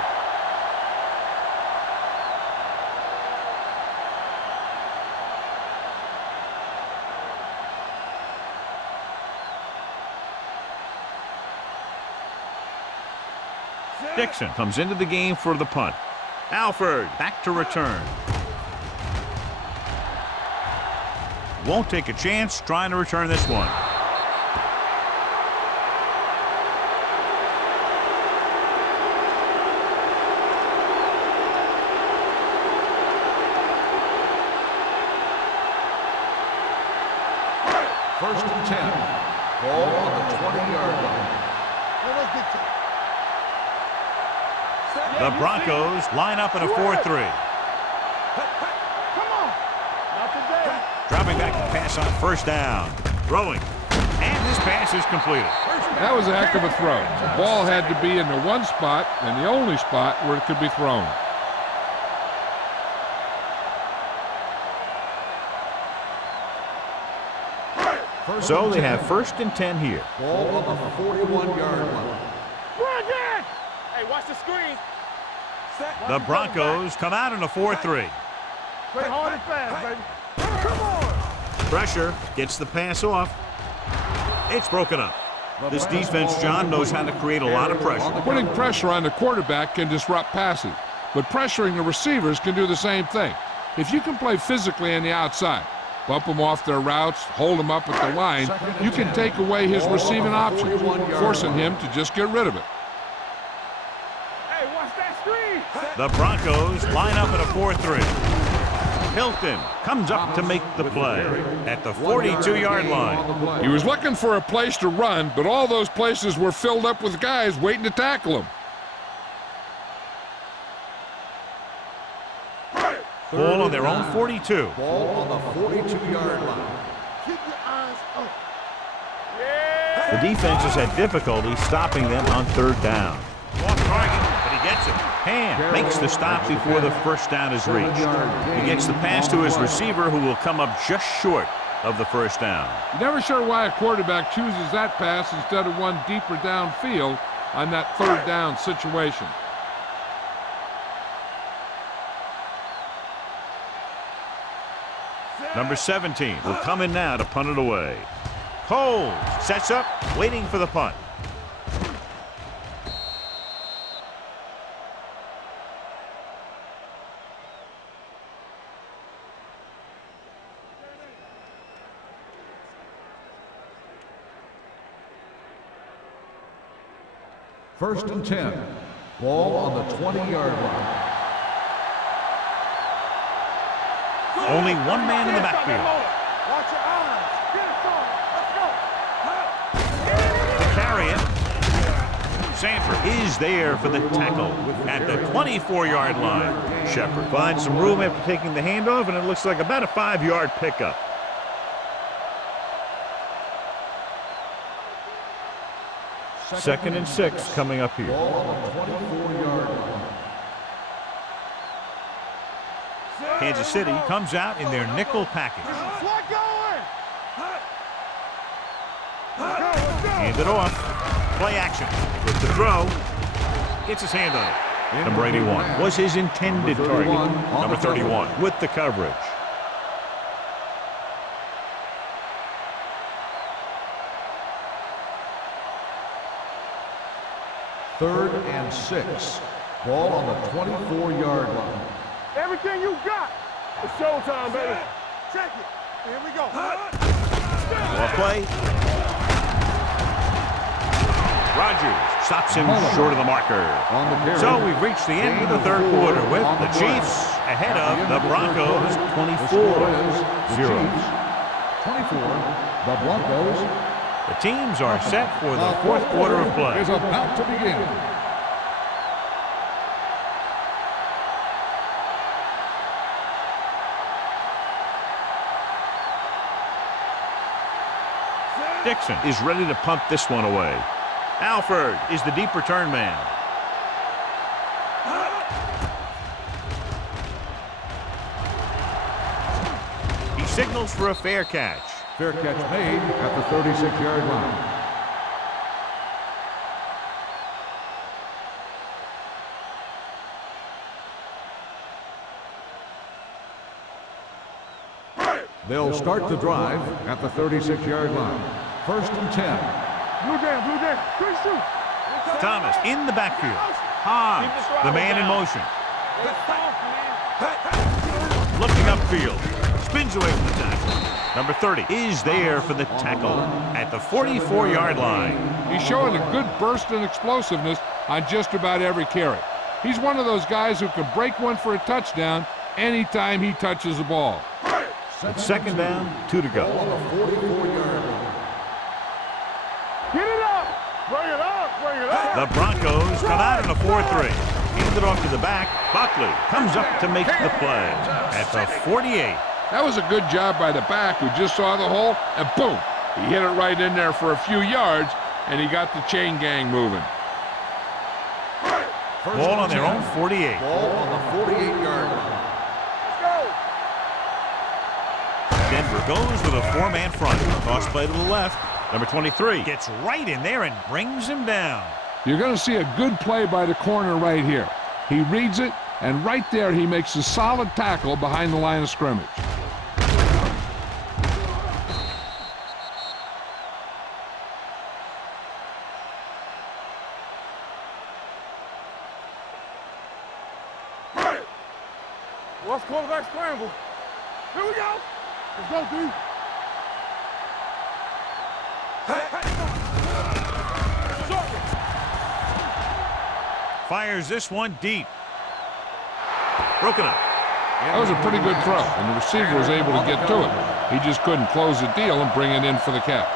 Dixon comes into the game for the punt. Alford back to return. Won't take a chance trying to return this one. First and 10. Ball on the 20-yard line. The Broncos line up in a 4-3. Come on. Not today. Dropping back to pass on first down. Throwing. And this pass is completed. That was a heck of a throw. The ball had to be in the one spot and the only spot where it could be thrown. So they have first and 10 here. Ball on the 41-yard line. Run again. Hey, watch the screen. The Broncos come out in a 4-3. Play hard and fast, baby. Come on. Pressure gets the pass off. It's broken up. This defense, John, knows how to create a lot of pressure. Putting pressure on the quarterback can disrupt passing, but pressuring the receivers can do the same thing. If you can play physically on the outside, bump them off their routes, hold them up at the line, you can take away his receiving options, forcing him to just get rid of it. Hey, watch that screen. The Broncos line up in a 4-3. Hilton comes up to make the play at the 42-yard line. He was looking for a place to run, but all those places were filled up with guys waiting to tackle him. Ball on their own 42. Ball on the 42-yard line. Keep your eyes up. The defense has had difficulty stopping them on third down. Off target, but he gets it. Ham makes the stop before the first down is reached. He gets the pass to his receiver, who will come up just short of the first down. You're never sure why a quarterback chooses that pass instead of one deeper downfield on that third down situation. Number 17 will come in now to punt it away. Coles sets up, waiting for the punt. First and 10. Ball on the 20-yard line. Only one man in the backfield. Watch your eyes. Get it, To carry it. Sanford is there for the tackle at the 24-yard line. Shepard finds some room after taking the handoff, and it looks like about a 5-yard pickup. Second and 6 coming up here. Ball on the 24-yard line. Kansas City comes out in their nickel package. What going? Hand it off. Play action. With the throw. Gets his hand on it. Number 81 was his intended target. Number 31 with the coverage. Third and 6. Ball on the 24-yard line. Everything you got. It's showtime, baby. Check it. Here we go. Off play. Rogers stops him short of the marker. So we've reached the end of the third quarter with the Chiefs ahead of the Broncos 24-0. 24. The Broncos. The teams are set for the fourth quarter of play. Is about to begin. Dixon is ready to punt this one away. Alford is the deep return man. He signals for a fair catch. Fair catch made at the 36-yard line. They'll start the drive at the 36-yard line. First and 10. Blue down. Quick shoot. Thomas in the backfield. Hobbs, the man in motion. Looking upfield. Spins away from the tackle. Number 30 is there for the tackle at the 44-yard line. He's showing a good burst and explosiveness on just about every carry. He's one of those guys who can break one for a touchdown anytime he touches the ball. It's second down, 2 to go. On the 44-yard line. Get it up. Bring it up. The Broncos come out in a 4-3. Hand it off to the back. Buckley comes up to make the play at the 48. That was a good job by the back who just saw the hole, and boom, he hit it right in there for a few yards, and he got the chain gang moving. Ball on their own 48. Ball on the 48-yard line. Denver goes with a 4-man front. Toss play to the left. Number 23 gets right in there and brings him down. You're going to see a good play by the corner right here. He reads it, and right there he makes a solid tackle behind the line of scrimmage. What's quarterback scramble? Here we go. Let's go, dude. Fires this one deep. Broken up. That was a pretty good throw, and the receiver was able to get to it. He just couldn't close the deal and bring it in for the catch.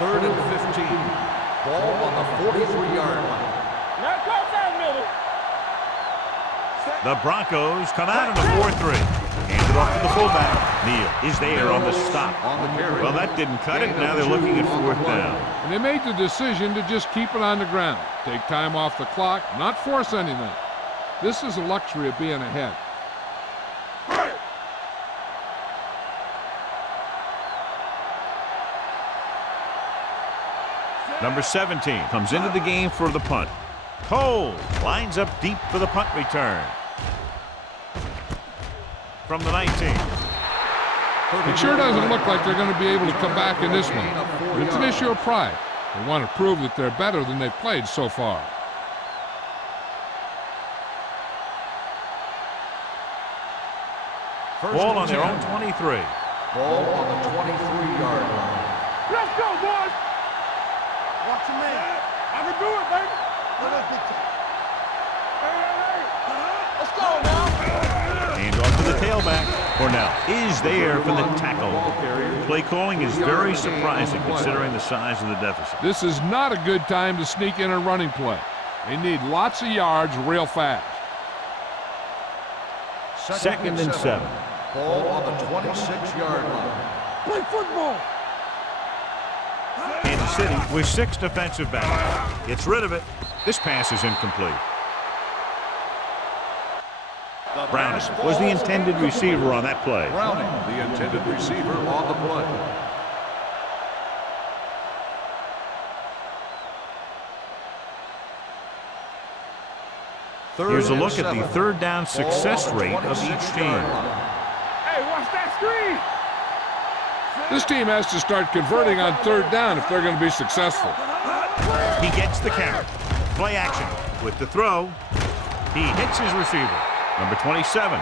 Third and 15. Ball on the 43-yard line. Now comes that middle. The Broncos come out in a 4-3. Hand it off to the fullback. Neal is there on the stop. On the carry. Well, that didn't cut it. Now they're looking at 4th down. And they made the decision to just keep it on the ground. Take time off the clock, not force anything. This is the luxury of being ahead. Number 17 comes into the game for the punt. Cole lines up deep for the punt return. From the 19. It sure doesn't look like they're going to be able to come back in this one. But it's an issue of pride. They want to prove that they're better than they've played so far. Ball on their own 23. Ball on the 23-yard line. Let's go, boys. Watch your man. I can do it, baby. Let's go now. Hand off to the tailback. Cornell is there for the tackle. Play calling is very surprising considering the size of the deficit. This is not a good time to sneak in a running play. They need lots of yards real fast. 2nd and 7. Ball on the 26-yard line. Play football. Kansas City with 6 defensive backs. Gets rid of it. This pass is incomplete. Browning was the intended receiver on that play. Browning, the intended receiver on the play. Here's a look at the 3rd down success rate of each team. Hey, watch that screen. This team has to start converting on 3rd down if they're going to be successful. He gets the carry. Play action with the throw. He hits his receiver. Number 27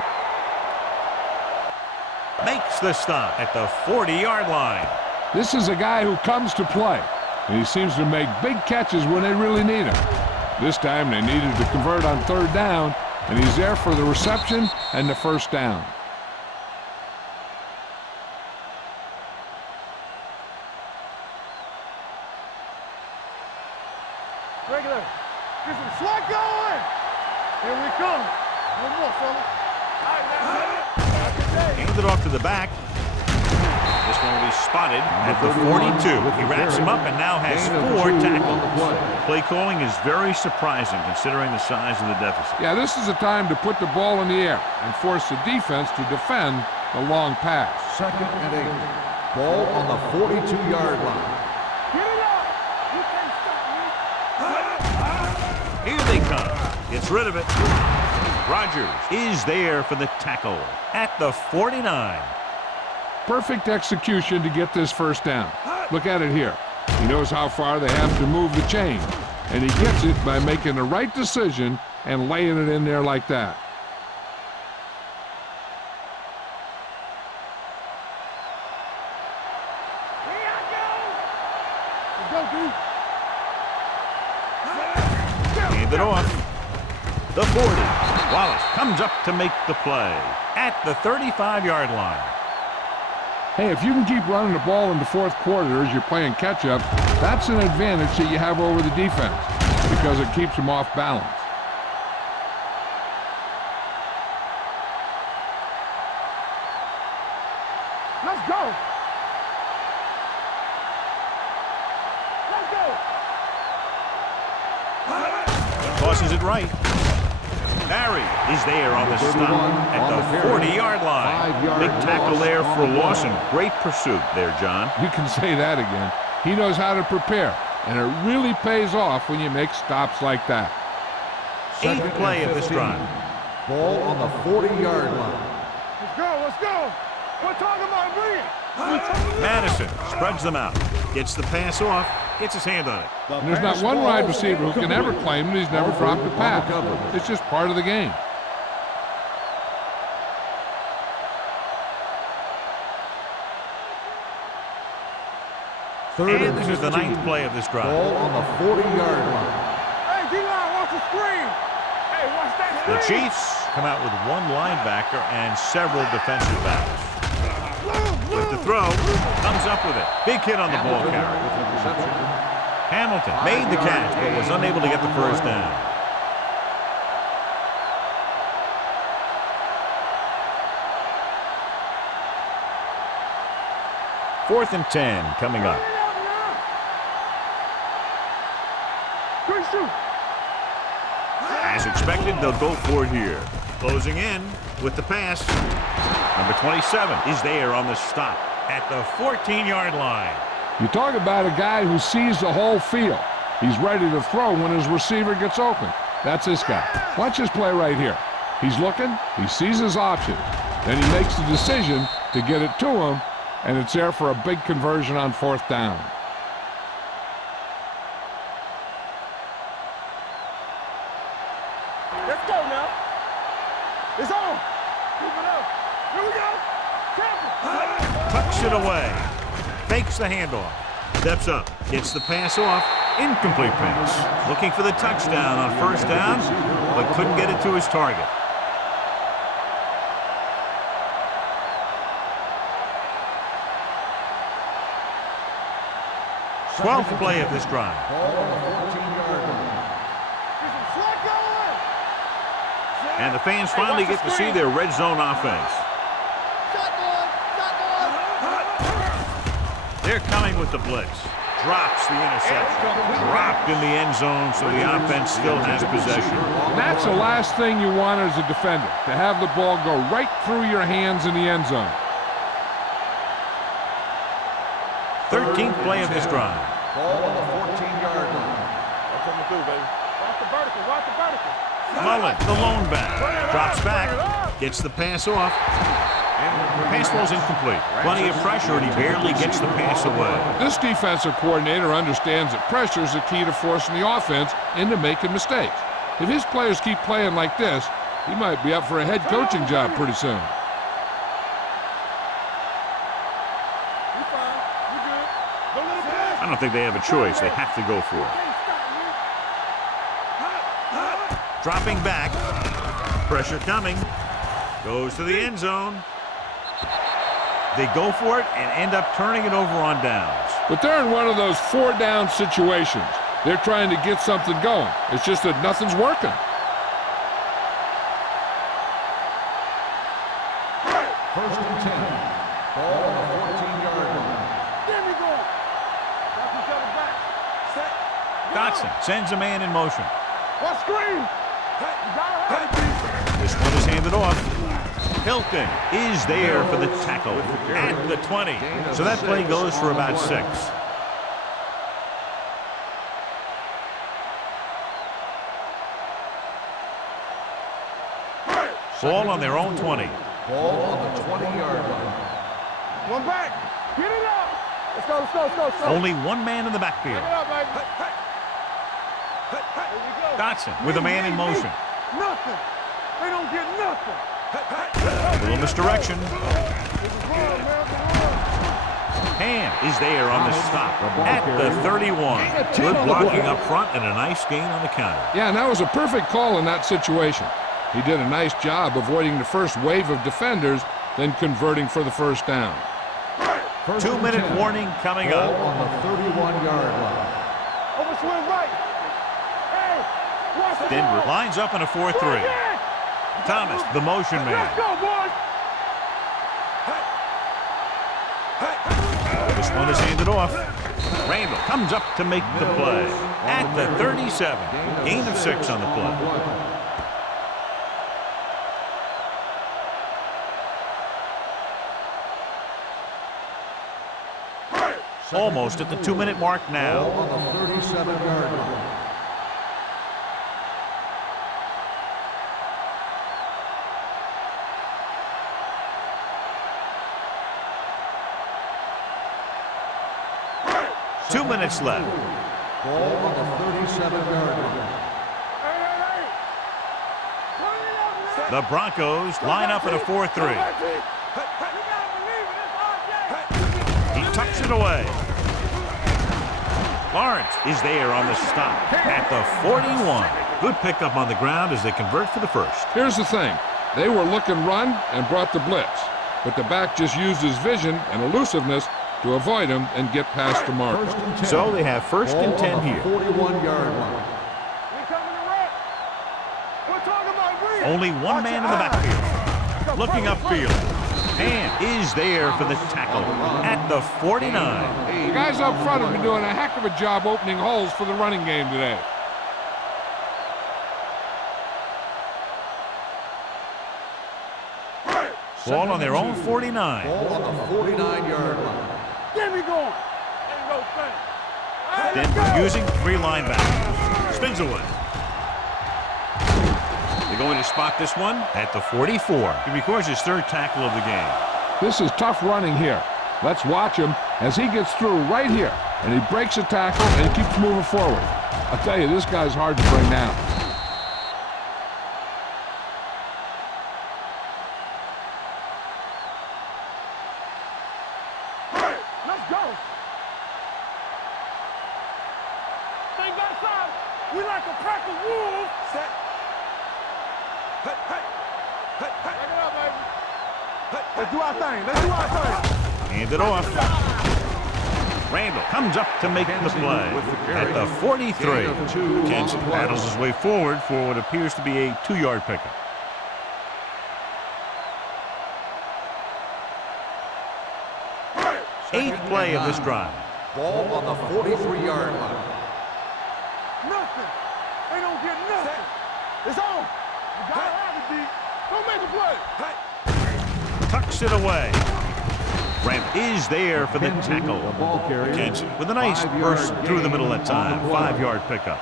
makes the stop at the 40-yard line. This is a guy who comes to play, and he seems to make big catches when they really need him. This time they needed to convert on 3rd down, and he's there for the reception and the 1st down. Regular. Get some slack going. Here we come. One more, fella. All right, now. Hand it off to the back. This one will be spotted at the 42. He wraps him up and now has 4 tackles. Play calling is very surprising considering the size of the deficit. Yeah, this is a time to put the ball in the air and force the defense to defend the long pass. 2nd and 8. Ball on the 42-yard line. Get it up. You can't stop me. Here they come. Gets rid of it. Rogers is there for the tackle at the 49. Perfect execution to get this 1st down. Look at it here. He knows how far they have to move the chain, and he gets it by making the right decision and laying it in there like that. Here I go. Let's go, dude. Hand it off. The 40. Wallace comes up to make the play at the 35-yard line. Hey, if you can keep running the ball in the 4th quarter as you're playing catch-up, that's an advantage that you have over the defense because it keeps them off balance. Let's go. Let's go. Tosses it right. Barry is there on the stop at the 40-yard line. Big tackle there for Lawson. Great pursuit there, John. You can say that again. He knows how to prepare, and it really pays off when you make stops like that. 8th play of this drive. Ball on the 40-yard line. Let's go. Let's go. We're talking about brilliant. Madison spreads them out. Gets the pass off. Gets his hand on it. And there's not one wide receiver who can ever claim that he's never dropped a pass. It's just part of the game. And this is the 9th play of this drive. Ball on the 40-yard line. Hey, D-line, watch the screen. Hey, watch that The screen. Chiefs come out with 1 linebacker and several defensive backs. With the throw, comes up with it. Big hit on the ball carrier. With the reception. Hamilton made the catch, but was unable to get the first down. Fourth and 10 coming up. As expected, they'll go for it here. Closing in with the pass. Number 27 is there on the stop at the 14-yard line. You talk about a guy who sees the whole field. He's ready to throw when his receiver gets open. That's this guy. Watch this play right here. He's looking, he sees his option. Then he makes the decision to get it to him, and it's there for a big conversion on fourth down. Let's go now. It's on. Keep it up. Here we go. Tucks it away. Fakes the handoff. Steps up. Gets the pass off. Incomplete pass. Looking for the touchdown on first down, but couldn't get it to his target. Twelfth play of this drive. And the fans finally get to see their red zone offense. They're coming with the blitz. Drops the interception. Dropped in the end zone, so the offense still has possession. That's the last thing you want as a defender, to have the ball go right through your hands in the end zone. 13th play of this drive. Ball on the 14-yard line. That's coming through, baby. Watch the vertical. Watch the vertical. Mullen, the lone back. Drops back. Gets the pass off. Pass ball's incomplete. Plenty of pressure, and he barely gets the pass away. This defensive coordinator understands that pressure is the key to forcing the offense into making mistakes. If his players keep playing like this, he might be up for a head coaching job pretty soon. I don't think they have a choice. They have to go for it. Dropping back. Pressure coming. Goes to the end zone. They go for it and end up turning it over on downs. But they're in one of those four-down situations. They're trying to get something going. It's just that nothing's working. First and 10. Ball on the 14-yard line. There we go. Watch each other back. Set. Dotson sends a man in motion. What screen? You gotta have it. This one is handed off. Hilton is there for the tackle at the 20. So that play goes for about 6. Ball on their own 20. Ball on the 20-yard line. One back. Get it up. Let's go, let's go, let's go, let's go. Only one man in the backfield. Get it up, baby. There we go. Dotson with a man in motion. Nothing. They don't get nothing. A little misdirection. Ham is there on the stop at the 31. Good blocking up front and a nice gain on the counter. Yeah, and that was a perfect call in that situation. He did a nice job avoiding the first wave of defenders, then converting for the first down. 2-minute warning coming up. Ball on the 31-yard line. Overswing right. Hey, watch the Denver ball. lines up in a 4-3. Thomas, the motion man. Let's go, boys. This one is handed off. Randall comes up to make the play at the 37. Gain of 6 on the play. Almost at the 2-minute mark Ball now. on the 37-yard line. Two minutes left. Ball on the 37-yard line. The Broncos line up in a 4-3. He tucks it away. Lawrence is there on the stop at the 41. Good pickup on the ground as they convert for the first. Here's the thing. They were looking run and brought the blitz. But the back just used his vision and elusiveness to avoid him and get past the mark. So they have first and 10 here. 41-yard line. Only one man in the backfield. Looking upfield. And is there for the tackle at the 49. The guys up front have been doing a heck of a job opening holes for the running game today. Ball on their own 49. Ball on the 49-yard line. Get me going. Denver using 3 linebackers. Spins away. They're going to spot this one at the 44. He records his 3rd tackle of the game. This is tough running here. Let's watch him as he gets through right here. And he breaks a tackle and he keeps moving forward. I'll tell you, this guy's hard to bring down. Let's go. Thing outside. We like a pack of wolves. Set. Hey, hey. Hey, hey. Back it up, baby. Let's do our thing. Let's do our thing. Hand it off. Randall comes up to make the play at the 43. Kenson battles his way forward for what appears to be a 2-yard pickup. Eighth play of this drive. Ball on the 43-yard line. Nothing. They don't get nothing. It's on. You gotta have it, D. Don't make a play. Tucks it away. Ramp is there for the tackle. Kenson with a nice burst through the middle that time. 5-yard pickup.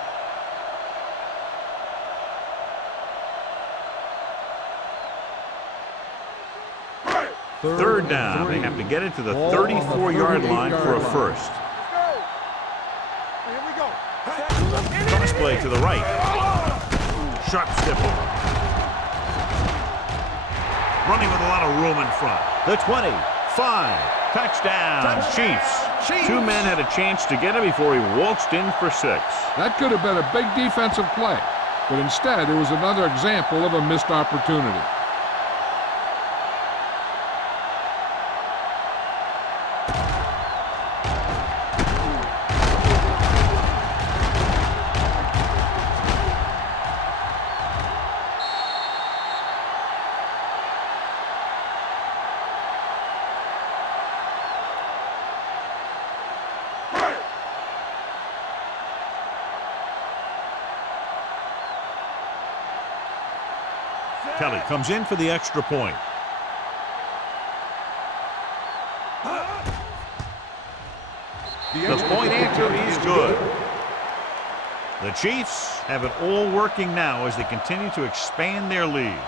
Third down. They have to get it to the 34-yard line for a first. Here we go. Cross play to the right. Sharp stipple. Running with a lot of room in front. The 20. 5. Touchdown, Chiefs. 2 men had a chance to get him before he waltzed in for 6. That could have been a big defensive play, but instead it was another example of a missed opportunity. Kelly comes in for the extra point. The point answer is good. The Chiefs have it all working now as they continue to expand their lead.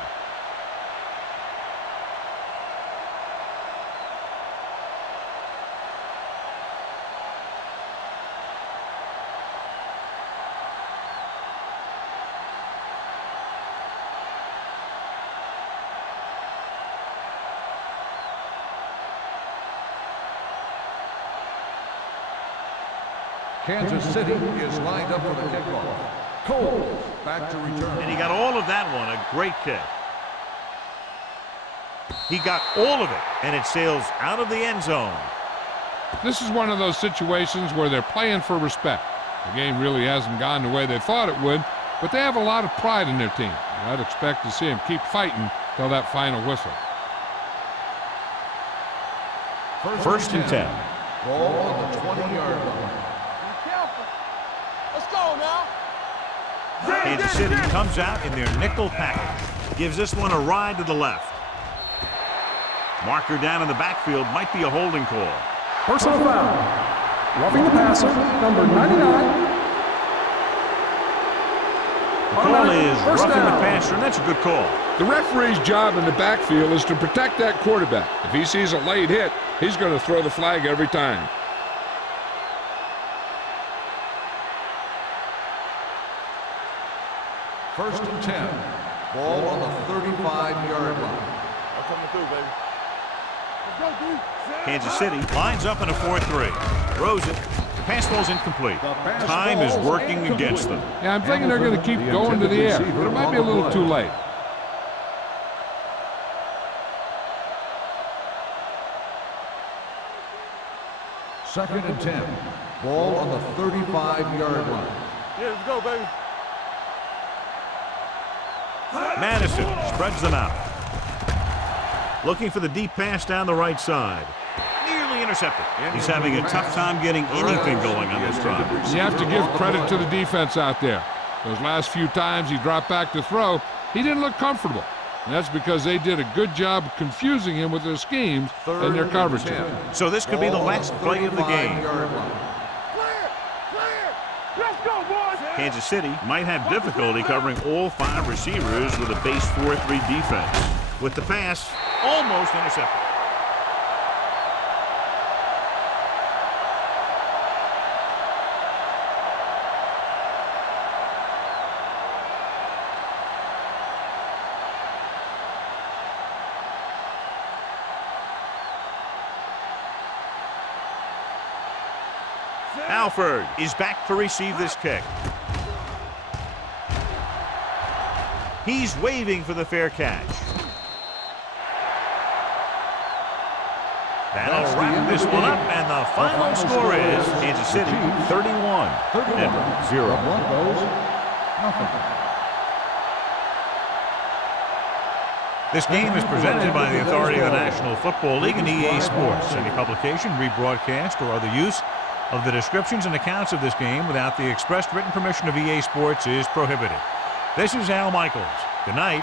Kansas City is lined up for the kickoff. Cole back to return. And he got all of that one. A great kick. He got all of it, and it sails out of the end zone. This is one of those situations where they're playing for respect. The game really hasn't gone the way they thought it would, but they have a lot of pride in their team. I'd expect to see them keep fighting till that final whistle. First and 10. Ball on the 20-yard line. Let's go now. Kansas City comes out in their nickel package. Gives this one a ride to the left. Marker down in the backfield might be a holding call. Personal foul. Roughing the passer, number 99. The call is roughing the passer, and that's a good call. The referee's job in the backfield is to protect that quarterback. If he sees a late hit, he's going to throw the flag every time. First and 10. Ball on the 35-yard line. I'm coming through, baby. Let's go, D. Kansas City lines up in a 4-3. Throws it. The pass ball's incomplete. Time is working against them. Yeah, I'm thinking they're going to keep going to the air, but it might be a little too late. Second and 10. Ball on the 35-yard line. Yeah, let's go, baby. Madison spreads them out. Looking for the deep pass down the right side. Nearly intercepted. He's having a tough time getting anything going on this drive. You have to give credit to the defense out there. Those last few times he dropped back to throw, he didn't look comfortable. And that's because they did a good job confusing him with their schemes and their coverage. So this could be the last play of the game. Clear! Let's go, boys! Kansas City might have difficulty covering all 5 receivers with a base 4-3 defense. With the pass, almost intercepted. Alford is back to receive this kick. He's waving for the fair catch. That'll wrap this one up, and the final score is Kansas City 31-0. 0. This game is presented by the authority of the National Football League and EA Sports. Any publication, rebroadcast, or other use of the descriptions and accounts of this game without the expressed written permission of EA Sports is prohibited. This is Al Michaels. Good night.